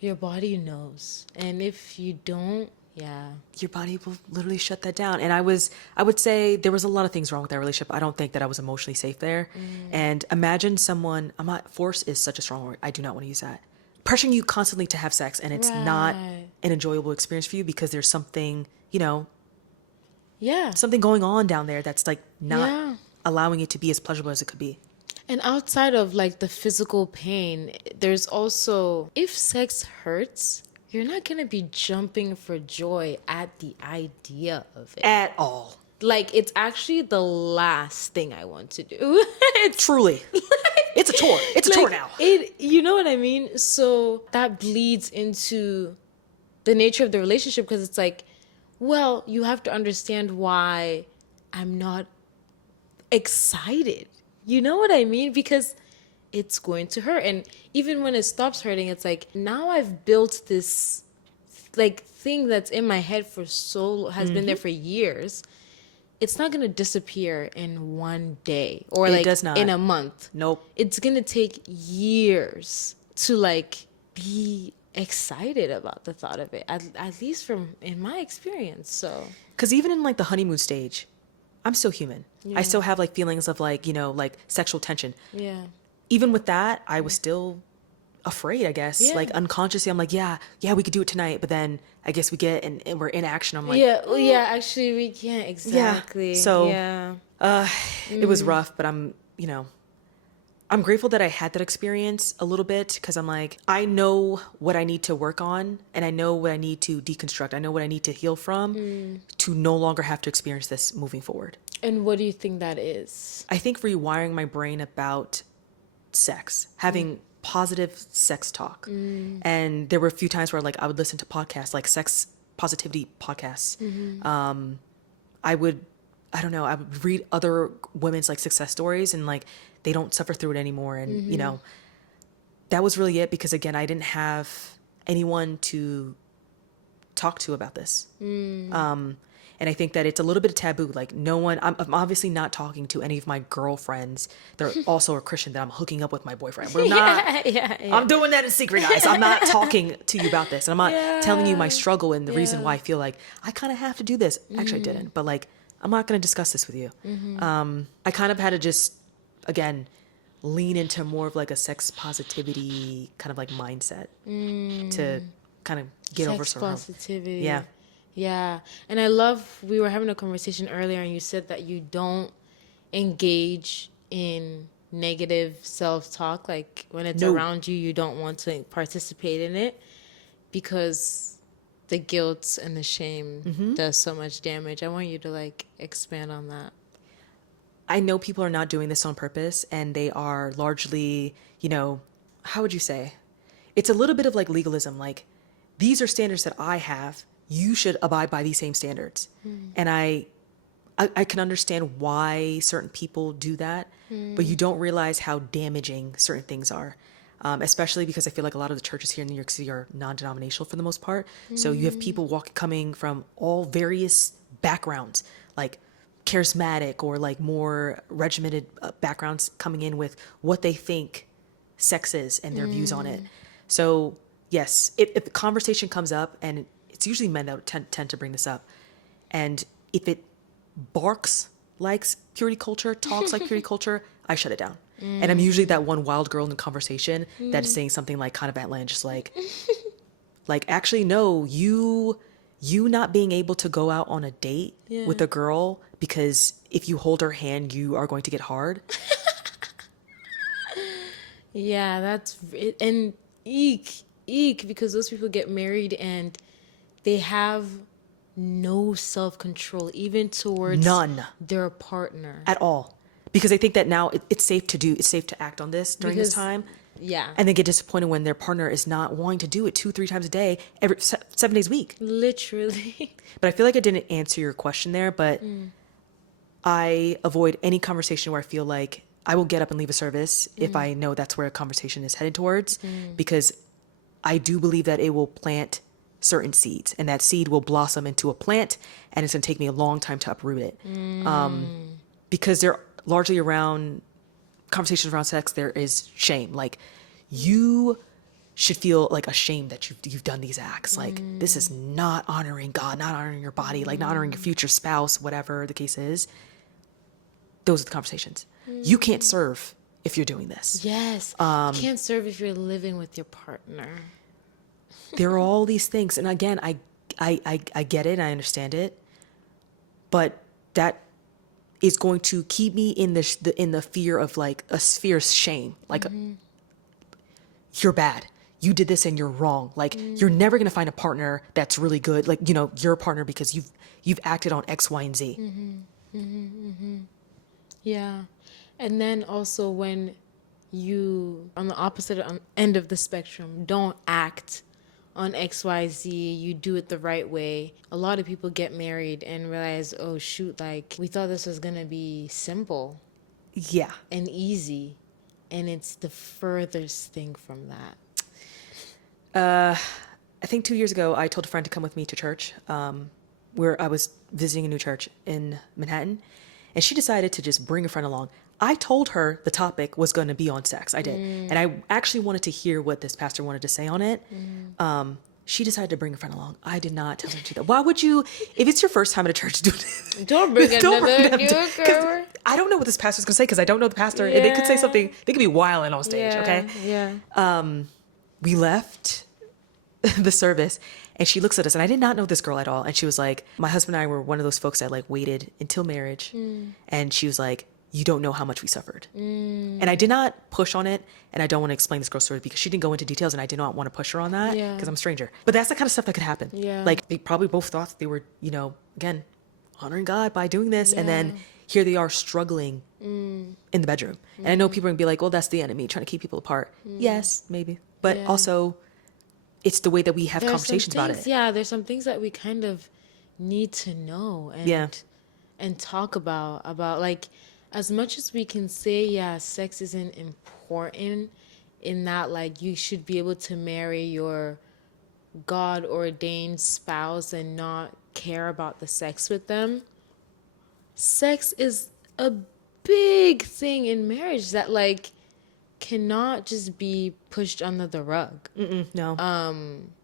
your body knows, and if you don't, yeah. Your body will literally shut that down. And I would say there was a lot of things wrong with that relationship. I don't think that I was emotionally safe there. And imagine someone, force is such a strong word. I do not want to use that. Pressuring you constantly to have sex, and it's not Right. an enjoyable experience for you because there's something, Yeah. something going on down there that's like not Yeah. allowing it to be as pleasurable as it could be. And outside of like the physical pain, there's also if sex hurts, you're not gonna be jumping for joy at the idea of it. At all. Like it's actually the last thing I want to do. It's Truly. It's a chore. It's a chore like, now. you know what I mean? So that bleeds into the nature of the relationship because it's like, well, you have to understand why I'm not excited. You know what I mean? Because it's going to hurt. And even when it stops hurting, it's like now I've built this like thing that's in my head for has been there for years. It's not going to disappear in one day or It like does not. in a month. Nope. It's going to take years to like be excited about the thought of it. At least from in my experience. So, Because even in like the honeymoon stage, I'm still human. I still have like feelings of like, like sexual tension. yeah. Even with that, I was still afraid, I guess. Yeah. Like unconsciously, I'm like, yeah, we could do it tonight. But then I guess we get and we're in action. I'm like, Yeah, well, yeah, actually we can't exactly. So, yeah. it was rough, but I'm grateful that I had that experience a little bit because I'm like, I know what I need to work on and I know what I need to deconstruct. I know what I need to heal from to no longer have to experience this moving forward. And what do you think that is? I think rewiring my brain about sex, having positive sex talk. And there were a few times where like I would listen to podcasts, like sex positivity podcasts. I would read other women's like success stories and like they don't suffer through it anymore. And, that was really it because again, I didn't have anyone to talk to about this. And I think that it's a little bit taboo. Like no one, I'm obviously not talking to any of my girlfriends. They're also a Christian that I'm hooking up with my boyfriend. We're not, yeah. I'm doing that in secret, guys. I'm not talking to you about this. And I'm not telling you my struggle and the reason why I feel like I kind of have to do this. Actually, I didn't, but like, I'm not going to discuss this with you. I kind of had to just, again, lean into more of like a sex positivity kind of like mindset to kind of get over Sex some hump. positivity. Yeah. Yeah. And I love we were having a conversation earlier and you said that you don't engage in negative self-talk. Like when it's No. around you, you don't want to participate in it because the guilt and the shame does so much damage. I want you to like expand on that. I know people are not doing this on purpose and they are largely, how would you say? It's a little bit of like legalism. Like these are standards that I have. You should abide by these same standards. And I can understand why certain people do that, but you don't realize how damaging certain things are. Especially because I feel like a lot of the churches here in New York City are non-denominational for the most part. So you have people coming from all various backgrounds, like charismatic or like more regimented backgrounds coming in with what they think sex is and their views on it. So yes, if the conversation comes up, and it's usually men that tend to bring this up, and if it barks like purity culture, talks like purity culture, I shut it down. And I'm usually that one wild girl in the conversation that's saying something like kind of outlandish, like actually no, you not being able to go out on a date with a girl because if you hold her hand, you are going to get hard. Yeah, that's it. And eek, because those people get married and they have no self-control, even towards None their partner. at all. Because they think that now it's safe to act on this during this Because, time. yeah, And they get disappointed when their partner is not wanting to do it 2-3 times a day, every 7 days a week. literally. But I feel like I didn't answer your question there, but I avoid any conversation where I feel like I will get up and leave a service if I know that's where a conversation is headed towards, because I do believe that it will plant certain seeds, and that seed will blossom into a plant, and it's going to take me a long time to uproot it. Because they're largely around conversations around sex, there is shame. Like, you should feel like ashamed that you've done these acts. Like, this is not honoring God, not honoring your body, like not honoring your future spouse, whatever the case is. Those are the conversations. You can't serve if you're doing this. Yes. You can't serve if you're living with your partner. There are all these things, and again, I get it, I understand it, but that is going to keep me in the fear of like a sphere of shame. Like, you're bad. You did this and you're wrong. Like, you're never gonna find a partner that's really good. Like, your partner, because you've acted on X, Y, and Z. Yeah. And then also when you, on the opposite end of the spectrum, don't act on XYZ, you do it the right way. A lot of people get married and realize, oh shoot, like we thought this was gonna be simple Yeah. and easy, and it's the furthest thing from that. I think 2 years ago, I told a friend to come with me to church, where I was visiting a new church in Manhattan, and she decided to just bring a friend along. I told her the topic was going to be on sex. I did. And I actually wanted to hear what this pastor wanted to say on it. She decided to bring a friend along. I did not tell her to do that. Why would you, if it's your first time at a church, Don't bring don't bring another them to- 'cause newcomer. I don't know what this pastor's going to say, because I don't know the pastor. And they could say Yeah. something, they could be wilding on stage, Yeah, okay? yeah. We left the service, and she looks at us, and I did not know this girl at all. And she was like, my husband and I were one of those folks that like waited until marriage. And she was like, you don't know how much we suffered. And I did not push on it, and I don't want to explain this girl's story because she didn't go into details, and I did not want to push her on that because Yeah. I'm a stranger. But that's the kind of stuff that could happen. Yeah. Like, they probably both thought they were, again, honoring God by doing this, and then Yeah. here they are struggling in the bedroom. And I know people are gonna be like, well, that's the enemy trying to keep people apart. Yes, maybe. But Yeah. also, it's the way that we have There's conversations some about things, it. yeah, there's some things that we kind of need to know and Yeah. and talk about like, as much as we can say, yeah, sex isn't important in that, like, you should be able to marry your God ordained spouse and not care about the sex with them. Sex is a big thing in marriage that like cannot just be pushed under the rug. No.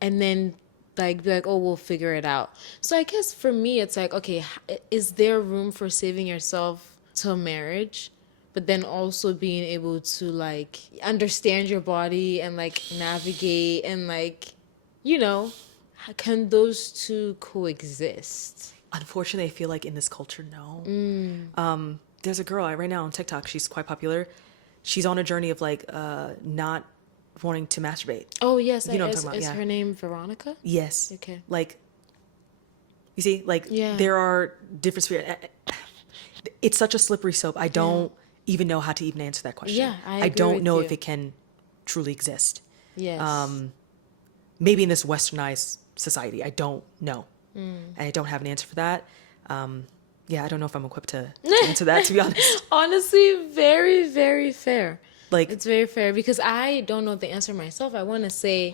And then like be like, oh, we'll figure it out. So I guess for me it's like, okay, is there room for saving yourself to a marriage, but then also being able to like understand your body and like navigate and like, can those two coexist? Unfortunately, I feel like in this culture, no. There's a girl right now on TikTok. She's quite popular. She's on a journey of like not wanting to masturbate. Oh yes, You know what I'm is, talking about, is yeah. her name Veronica? Yes. Okay. Like, you see, like Yeah. there are different spheres. It's such a slippery slope. I don't even know how to even answer that question. Yeah, I agree don't with know you. if it can truly exist. Yes. Maybe in this westernized society, I don't know. And I don't have an answer for that. Yeah, I don't know if I'm equipped to answer that, to be honest. Honestly, very, very fair. Like, It's very fair because I don't know the answer myself. I want to say,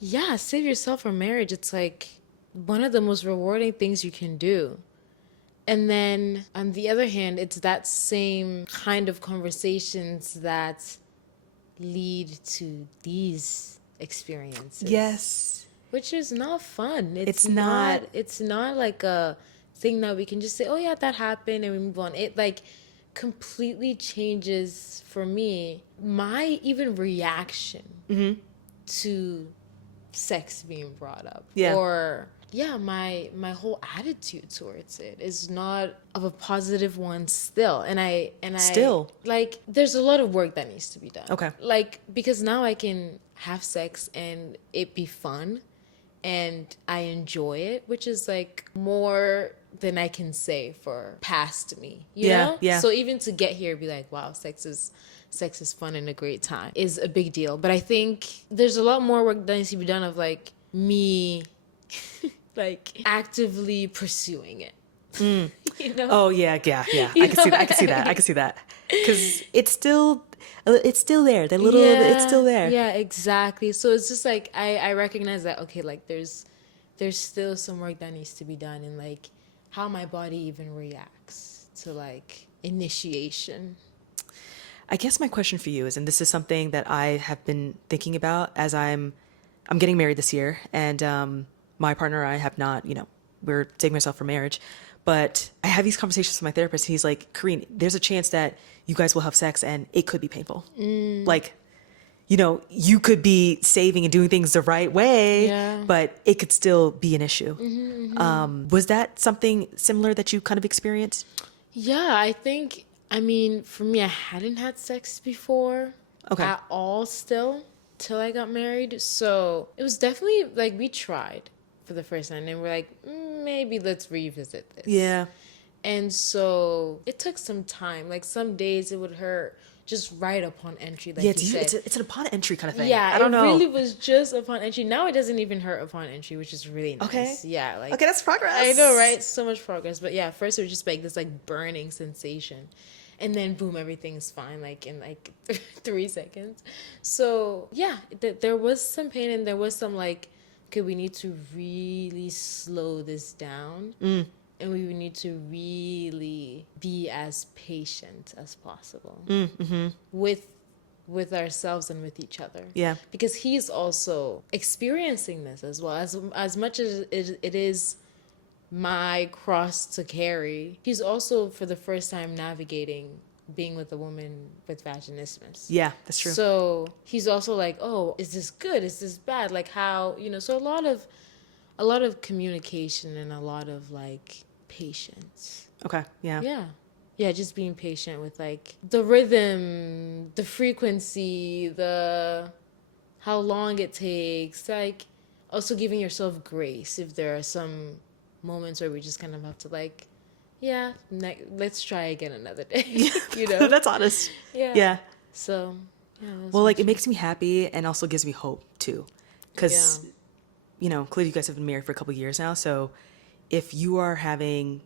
yeah, save yourself for marriage. It's like one of the most rewarding things you can do. And then on the other hand, it's that same kind of conversations that lead to these experiences. yes. Which is not fun. It's not. It's not like a thing that we can just say, oh yeah, that happened and we move on. It like completely changes for me my even reaction to sex being brought up. Yeah. Or yeah, my whole attitude towards it is not of a positive one still. And I Still? like there's a lot of work that needs to be done. Okay. Like because now I can have sex and it be fun and I enjoy it, which is like more than I can say for past me, you know? Yeah. So even to get here, be like, wow, sex is fun and a great time is a big deal. But I think there's a lot more work that needs to be done of like me like actively pursuing it. You know? Oh yeah. You I can see know that. I can see what I that. I mean? can see that. Because it's still there. That little, it's still there. Yeah, exactly. So it's just like I recognize that okay, like there's still some work that needs to be done in like how my body even reacts to like initiation. I guess my question for you is, and this is something that I have been thinking about as I'm getting married this year, and my partner and I have not, we're saving ourselves for marriage, but I have these conversations with my therapist, and he's like, Kareen, there's a chance that you guys will have sex and it could be painful. Like, you could be saving and doing things the right way, Yeah. but it could still be an issue. Was that something similar that you kind of experienced? Yeah, I think I mean for me I hadn't had sex before Okay. at all still till I got married. So it was definitely like we tried for the first time and we're like, maybe let's revisit this. Yeah. And so it took some time. Like some days it would hurt just right upon entry, like Yeah, you said. it's an upon entry kind of thing. Yeah, I don't it know. really was just upon entry. Now it doesn't even hurt upon entry, which is really nice. Okay. Yeah, like Okay, that's progress. I know, right? So much progress. But yeah, first it was just like this like burning sensation. And then boom, everything's fine like in like 3 seconds. So yeah, there was some pain and there was some like, okay, we need to really slow this down. And we would need to really be as patient as possible with ourselves and with each other. Yeah. Because he's also experiencing this as well. As much as it is my cross to carry, he's also for the first time navigating being with a woman with vaginismus. Yeah, that's true. So he's also like, oh, is this good? Is this bad? Like how, so a lot of communication and a lot of like patience. Okay, yeah. Yeah, just being patient with like the rhythm, the frequency, the how long it takes, like also giving yourself grace if there are some moments where we just kind of have to like, yeah, let's try again another day. That's honest. Yeah. Yeah. So, yeah. Well, like it makes me happy and also gives me hope too. Because, clearly you guys have been married for a couple of years now. So if you are having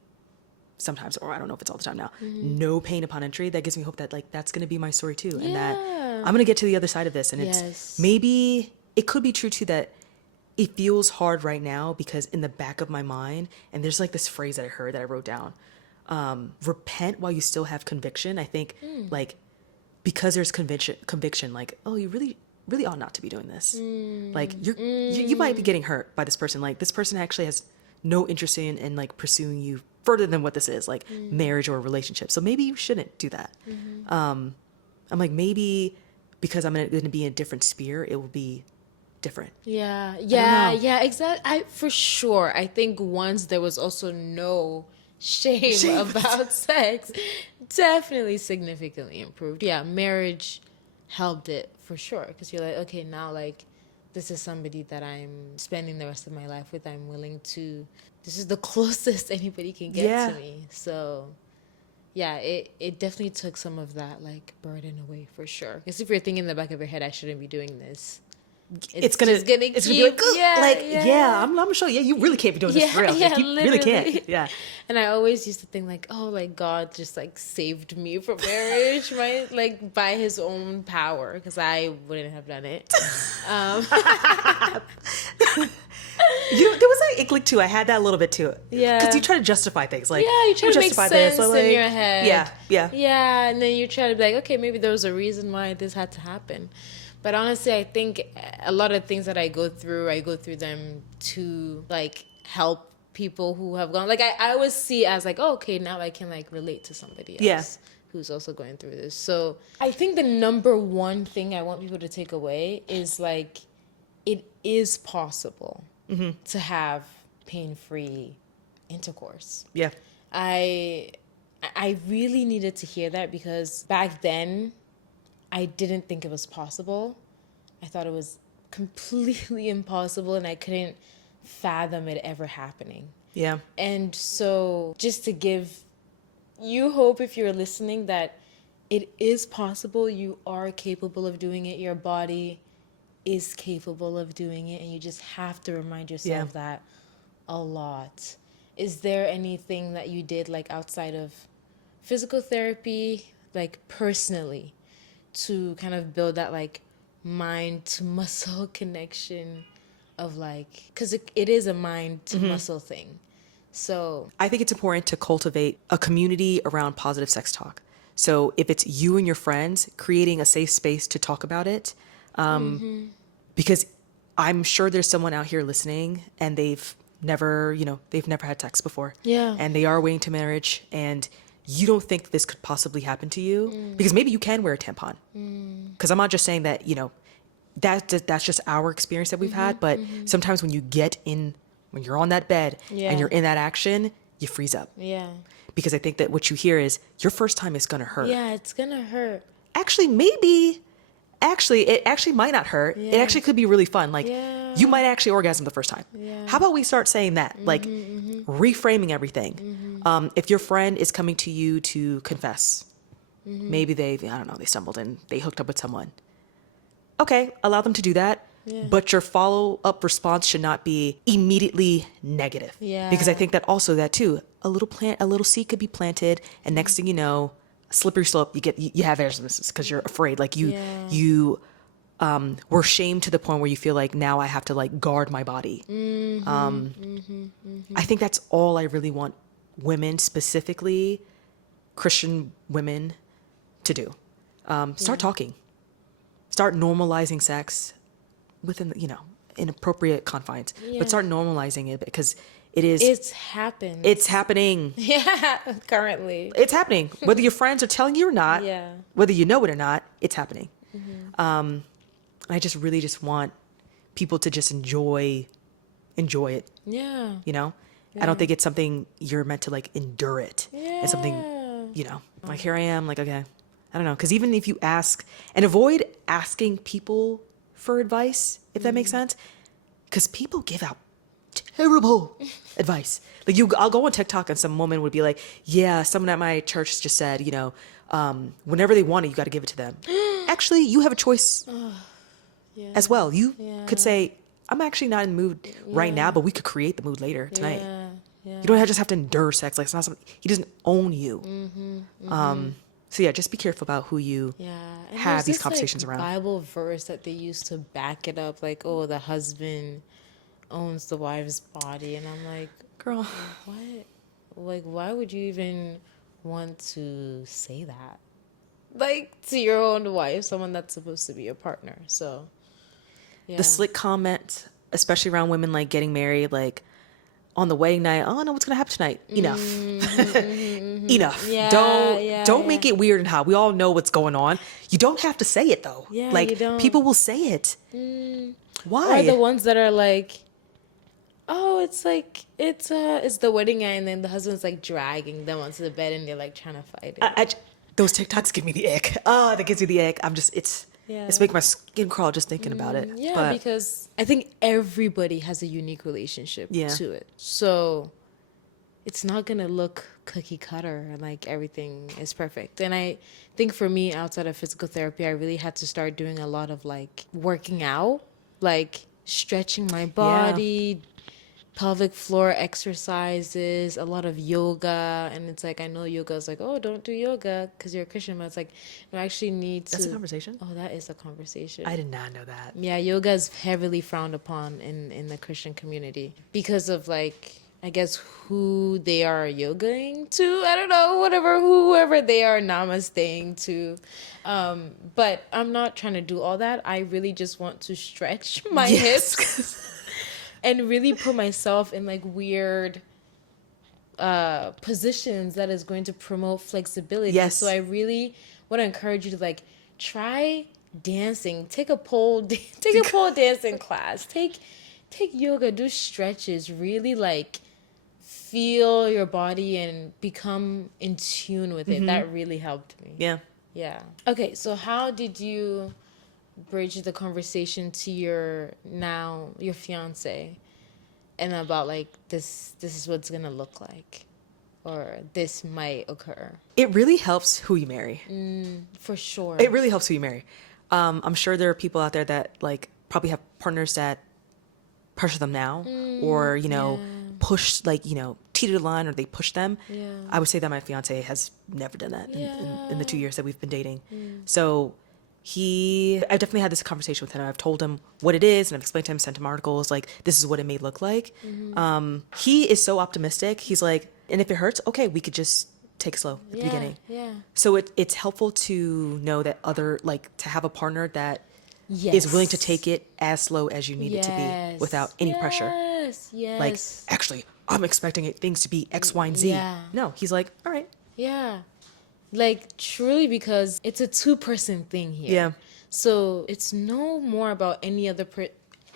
sometimes, or I don't know if it's all the time now, no pain upon entry, that gives me hope that like that's going to be my story too. And that I'm going to get to the other side of this. And it's maybe it could be true too that it feels hard right now because in the back of my mind, and there's like this phrase that I heard that I wrote down, repent while you still have conviction. I think like because there's conviction, like, oh, you really ought not to be doing this. Like you might be getting hurt by this person. Like this person actually has no interest in like pursuing you further than what this is, like marriage or a relationship. So maybe you shouldn't do that. I'm like, maybe because I'm going to be in a different sphere, it will be different. Yeah, exactly. For sure. I think once there was also no shame about sex, definitely significantly improved. Yeah, marriage helped it for sure because you're like, okay, now like this is somebody that I'm spending the rest of my life with. I'm willing to. This is the closest anybody can get to me. So, yeah, it definitely took some of that like burden away for sure. Because if you're thinking in the back of your head, I shouldn't be doing this. It's gonna be like, I'm gonna show you. You really can't be doing this for real. Like, you really can't. Yeah. And I always used to think like, oh, like God just like saved me from marriage, right? Like by His own power, because I wouldn't have done it. There was an inkling too. I had that a little bit too. Yeah. Because you try to justify things. Like, you try to make justify sense this, like, in your head. Yeah. Yeah, and then you try to be like, okay, maybe there was a reason why this had to happen. But honestly, I think a lot of things that I go through them to like help people who have gone. Like I always see it as like, oh, okay, now I can like relate to somebody else who's also going through this. So I think the number one thing I want people to take away is like, it is possible to have pain-free intercourse. Yeah. I really needed to hear that because back then I didn't think it was possible. I thought it was completely impossible and I couldn't fathom it ever happening. Yeah. And so just to give you hope, if you're listening, that it is possible, you are capable of doing it, your body is capable of doing it, and you just have to remind yourself that a lot. Is there anything that you did like outside of physical therapy, like personally, to kind of build that like mind to muscle connection of like, because it is a mind to muscle thing. So I think it's important to cultivate a community around positive sex talk. So if it's you and your friends, creating a safe space to talk about it, because I'm sure there's someone out here listening and they've never had sex before. Yeah. And they are waiting to marriage, and you don't think this could possibly happen to you because maybe you can wear a tampon. Because I'm not just saying that, that's just our experience that we've had. But sometimes when you're on that bed and you're in that action, you freeze up. yeah. Because I think that what you hear is your first time is going to hurt. Yeah, it's gonna hurt. Actually, it actually might not hurt. It Yeah. actually could be really fun. Like Yeah. you might actually orgasm the first time. Yeah. How about we start saying that? Like reframing everything. If your friend is coming to you to confess, maybe I don't know, they stumbled and they hooked up with someone. Okay, allow them to do that. Yeah. But your follow-up response should not be immediately negative. Yeah. Because I think that also that too, a little seed could be planted, and next thing you know, slippery slope, you have vaginismus because you're afraid. Like you were shamed to the point where you feel like now I have to like guard my body. I think that's all I really want women, specifically Christian women, to do. Start talking. Start normalizing sex within, in appropriate confines. Yeah. But start normalizing it because It's happened. it's happening. Yeah, currently. It's happening. Whether your friends are telling you or not, Yeah. whether you know it or not, it's happening. I just really just want people to just enjoy it, Yeah. I don't think it's something you're meant to like endure it. Yeah. It's something, like here I am, like, okay, I don't know. Because even if you ask, and avoid asking people for advice, if that makes sense, because people give out terrible advice. Like I'll go on TikTok and some woman would be like, yeah, someone at my church just said, whenever they want it, you got to give it to them. Actually, you have a choice as well. You could say, I'm actually not in the mood right now, but we could create the mood later tonight. Yeah. You don't just have to endure sex. Like it's not something, he doesn't own you. So yeah, just be careful about who you And have there's these this, conversations like, around. Bible verse that they use to back it up, like, oh, the husband owns the wife's body, and I'm like, Girl, what? Like, why would you even want to say that? Like, to your own wife, someone that's supposed to be your partner. So, yeah. the slick comment, especially around women like getting married, like on the wedding night, oh no, what's gonna happen tonight? Enough. Enough. Yeah, Don't make it weird and hot. We all know what's going on. You don't have to say it though. Yeah, like you don't. people will say it. Why? Or the ones that are like, oh, it's like, it's the wedding night, and then the husband's like dragging them onto the bed, and they're like trying to fight it. Those TikToks give me the ick. Oh, that gives me the ick. It's making my skin crawl just thinking about it. Yeah, But because I think everybody has a unique relationship to it. So it's not going to look cookie cutter and like everything is perfect. And I think for me, outside of physical therapy, I really had to start doing a lot of like working out, like stretching my body, pelvic floor exercises, a lot of yoga. And it's like, I know yoga is like, oh, don't do yoga because you're a Christian, but it's like, no, I actually need to. that's a conversation. Oh, that is a conversation. I did not know that. Yeah, yoga is heavily frowned upon in the Christian community because of like, I guess who they are yogaing to. I don't know, whoever they are namasteing to. But I'm not trying to do all that. I really just want to stretch my hips and really put myself in like weird positions that is going to promote flexibility. Yes. So I really want to encourage you to like try dancing. Take a pole dancing class. Take yoga. Do stretches. Really like feel your body and become in tune with it. That really helped me. Yeah. Yeah. Okay. So how did you bridge the conversation to your fiance? and about like this is what's gonna look like, or this might occur. It really helps who you marry. For sure. It really helps who you marry. I'm sure there are people out there that like probably have partners that pressure them now, or push, like teeter the line, or they push them. Yeah. I would say that my fiance has never done that in the 2 years that we've been dating. So I definitely had this conversation with him. I've told him what it is, and I've explained to him, sent him articles like this is what it may look like. He is so optimistic. He's like, and if it hurts, okay, we could just take it slow at the beginning. Yeah. So it's helpful to know that to have a partner that is willing to take it as slow as you need it to be without any pressure. Yes. Like, actually, I'm expecting things to be X, Y, and Z. Yeah. No, he's like, all right. Yeah. Like, truly, because it's a two-person thing here. Yeah. So it's no more about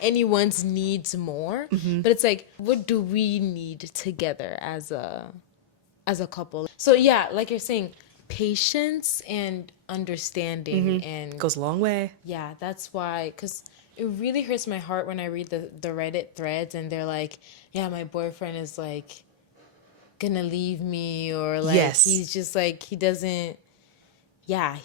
anyone's needs more, but it's like, what do we need together as a couple? So yeah, like you're saying, patience and understanding and Goes a long way. yeah, that's why, because it really hurts my heart when I read the Reddit threads and they're like, yeah, my boyfriend is like gonna leave me, or like he's just like, he doesn't,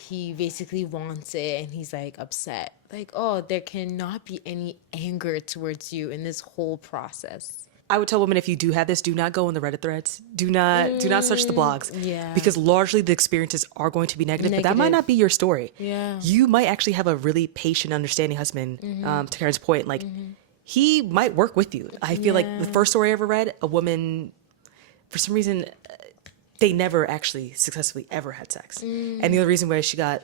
he basically wants it and he's like upset. Like, oh, there cannot be any anger towards you in this whole process. I would tell women, if you do have this, do not go in the Reddit threads. Do not search the blogs. Yeah. Because largely the experiences are going to be negative, but that might not be your story. Yeah. You might actually have a really patient, understanding husband, to Karen's point. Like, he might work with you. I feel like the first story I ever read, a woman, for some reason, they never actually successfully ever had sex. And the other reason why she got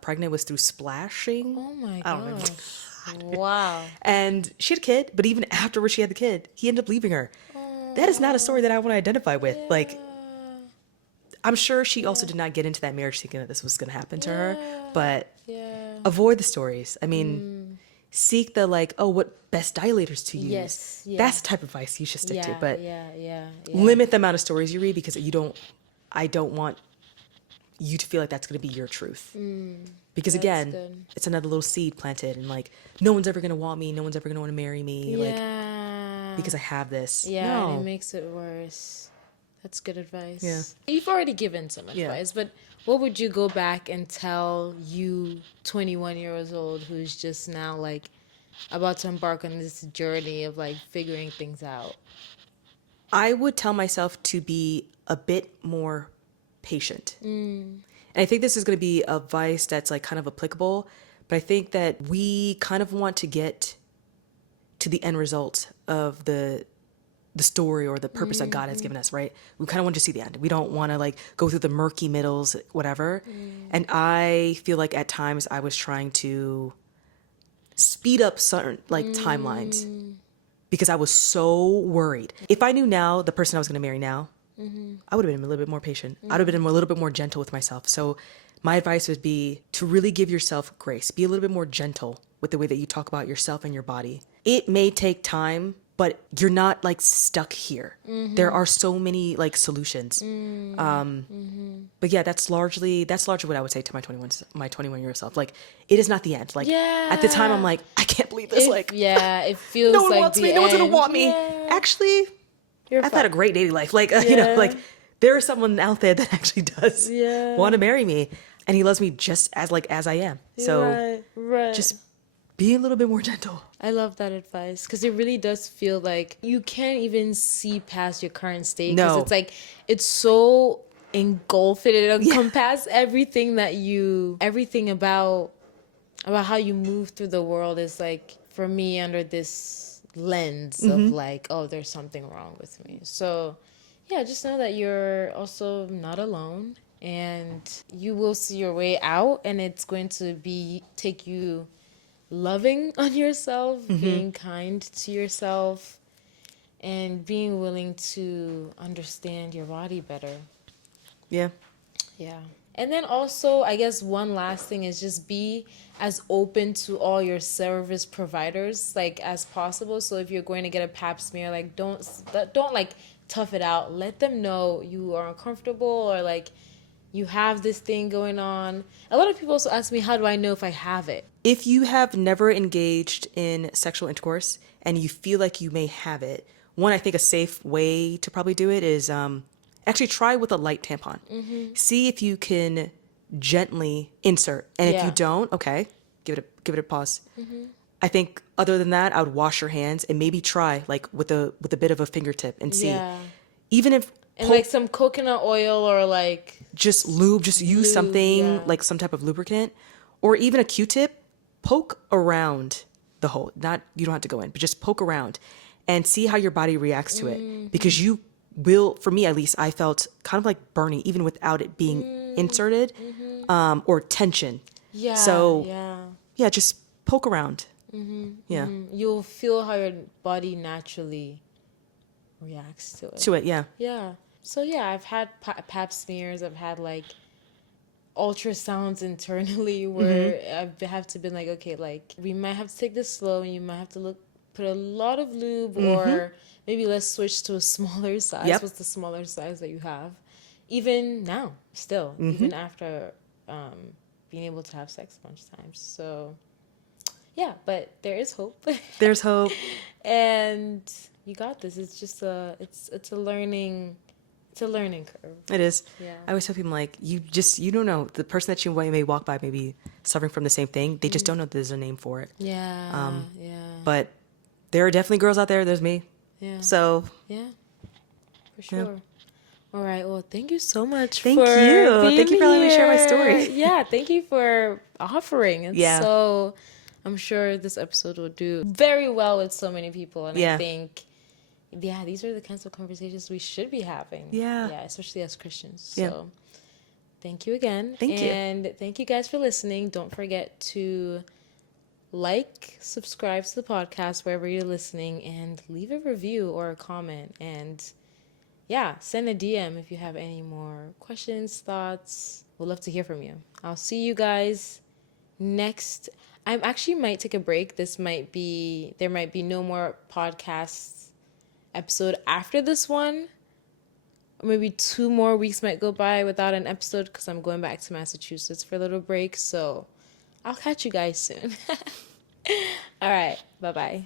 pregnant was through splashing. Oh my I don't know. gosh. Wow. And she had a kid, but even afterwards she had the kid, he ended up leaving her. That is not a story that I want to identify with. Like, I'm sure she also did not get into that marriage thinking that this was going to happen to her, but avoid the stories. I mean, seek the what best dilators to use. Yes. Yeah. That's the type of advice you should stick to, but yeah. limit the amount of stories you read, because I don't want you to feel like that's going to be your truth. Because again, it's another little seed planted, and like, no one's ever going to want me. No one's ever going to want to marry me. Like, because I have this. Yeah, no. and it makes it worse. That's good advice. Yeah. You've already given some advice, but what would you go back and tell you 21 years old who's just now like about to embark on this journey of like figuring things out? I would tell myself to be a bit more patient. And I think this is going to be advice that's like kind of applicable, but I think that we kind of want to get to the end result of the story or the purpose that God has given us, right? We kind of want to see the end. We don't want to like go through the murky middles, whatever. And I feel like at times I was trying to speed up certain like timelines because I was so worried. If I knew now the person I was going to marry now, I would have been a little bit more patient. I would have been a little bit more gentle with myself. So my advice would be to really give yourself grace. Be a little bit more gentle with the way that you talk about yourself and your body. It may take time, but you're not like stuck here. There are so many like solutions. But yeah, that's largely what I would say to my 21-year-old self. Like, it is not the end. Like, at the time I'm like, I can't believe this. It feels no one like wants the me. No one's going end. to want me. Actually, I've had a great dating life. Like, like there is someone out there that actually does want to marry me, and he loves me just as I am. So just be a little bit more gentle. I love that advice, because it really does feel like you can't even see past your current state. Because it's like, it's so engulfed, it encompasses everything everything about how you move through the world is like, for me, under this lens of like, oh, there's something wrong with me. So yeah, just know that you're also not alone, and you will see your way out, and it's going to take you loving on yourself, being kind to yourself, and being willing to understand your body better. Yeah. And then also, I guess one last thing is just be as open to all your service providers like as possible. So if you're going to get a pap smear, like don't like tough it out. Let them know you are uncomfortable, or like, you have this thing going on. A lot of people also ask me, how do I know if I have it? If you have never engaged in sexual intercourse and you feel like you may have it, one, I think a safe way to probably do it is actually try with a light tampon. See if you can gently insert. And if you Yeah. don't, okay, give it a pause. I think other than that, I would wash your hands and maybe try like with a bit of a fingertip and see. Yeah. Even if And like some coconut oil or like just lube, just use lube, something yeah. like some type of lubricant or even a Q-tip, poke around the hole. Not, you don't have to go in, but just poke around and see how your body reacts to it. Because you will, for me at least, I felt kind of like burning even without it being inserted, or tension. yeah, So yeah. just poke around. Yeah. You'll feel how your body naturally reacts to it. To it, yeah. Yeah. So yeah, I've had pap smears. I've had like ultrasounds internally where I have to be like, okay, like we might have to take this slow, and you might have to put a lot of lube, or maybe let's switch to a smaller size. Yep. What's the smaller size that you have? Even now, still, even after being able to have sex a bunch of times. So yeah, but there is hope. There's hope. And you got this. It's just it's a learning curve. It is. Yeah. I always tell people like you don't know the person that you may walk by may be suffering from the same thing. They just don't know there's a name for it. Yeah. Yeah. But there are definitely girls out there. There's me. Yeah. So Yeah. For sure. All right. Well, thank you so much Thank for you. being Thank you for letting me share my here. story. Yeah. Thank you for offering. It's Yeah. so I'm sure this episode will do very well with so many people. And Yeah. I think, yeah, these are the kinds of conversations we should be having. Yeah. Yeah, especially as Christians. Yeah. So thank you again. Thank you. And thank you guys for listening. Don't forget to like, subscribe to the podcast wherever you're listening, and leave a review or a comment. And yeah, send a DM if you have any more questions, thoughts. We'd love to hear from you. I'll see you guys next. I actually might take a break. There might be no more podcast episode after this one. Or maybe 2 more weeks might go by without an episode because I'm going back to Massachusetts for a little break. So I'll catch you guys soon. All right. Bye-bye.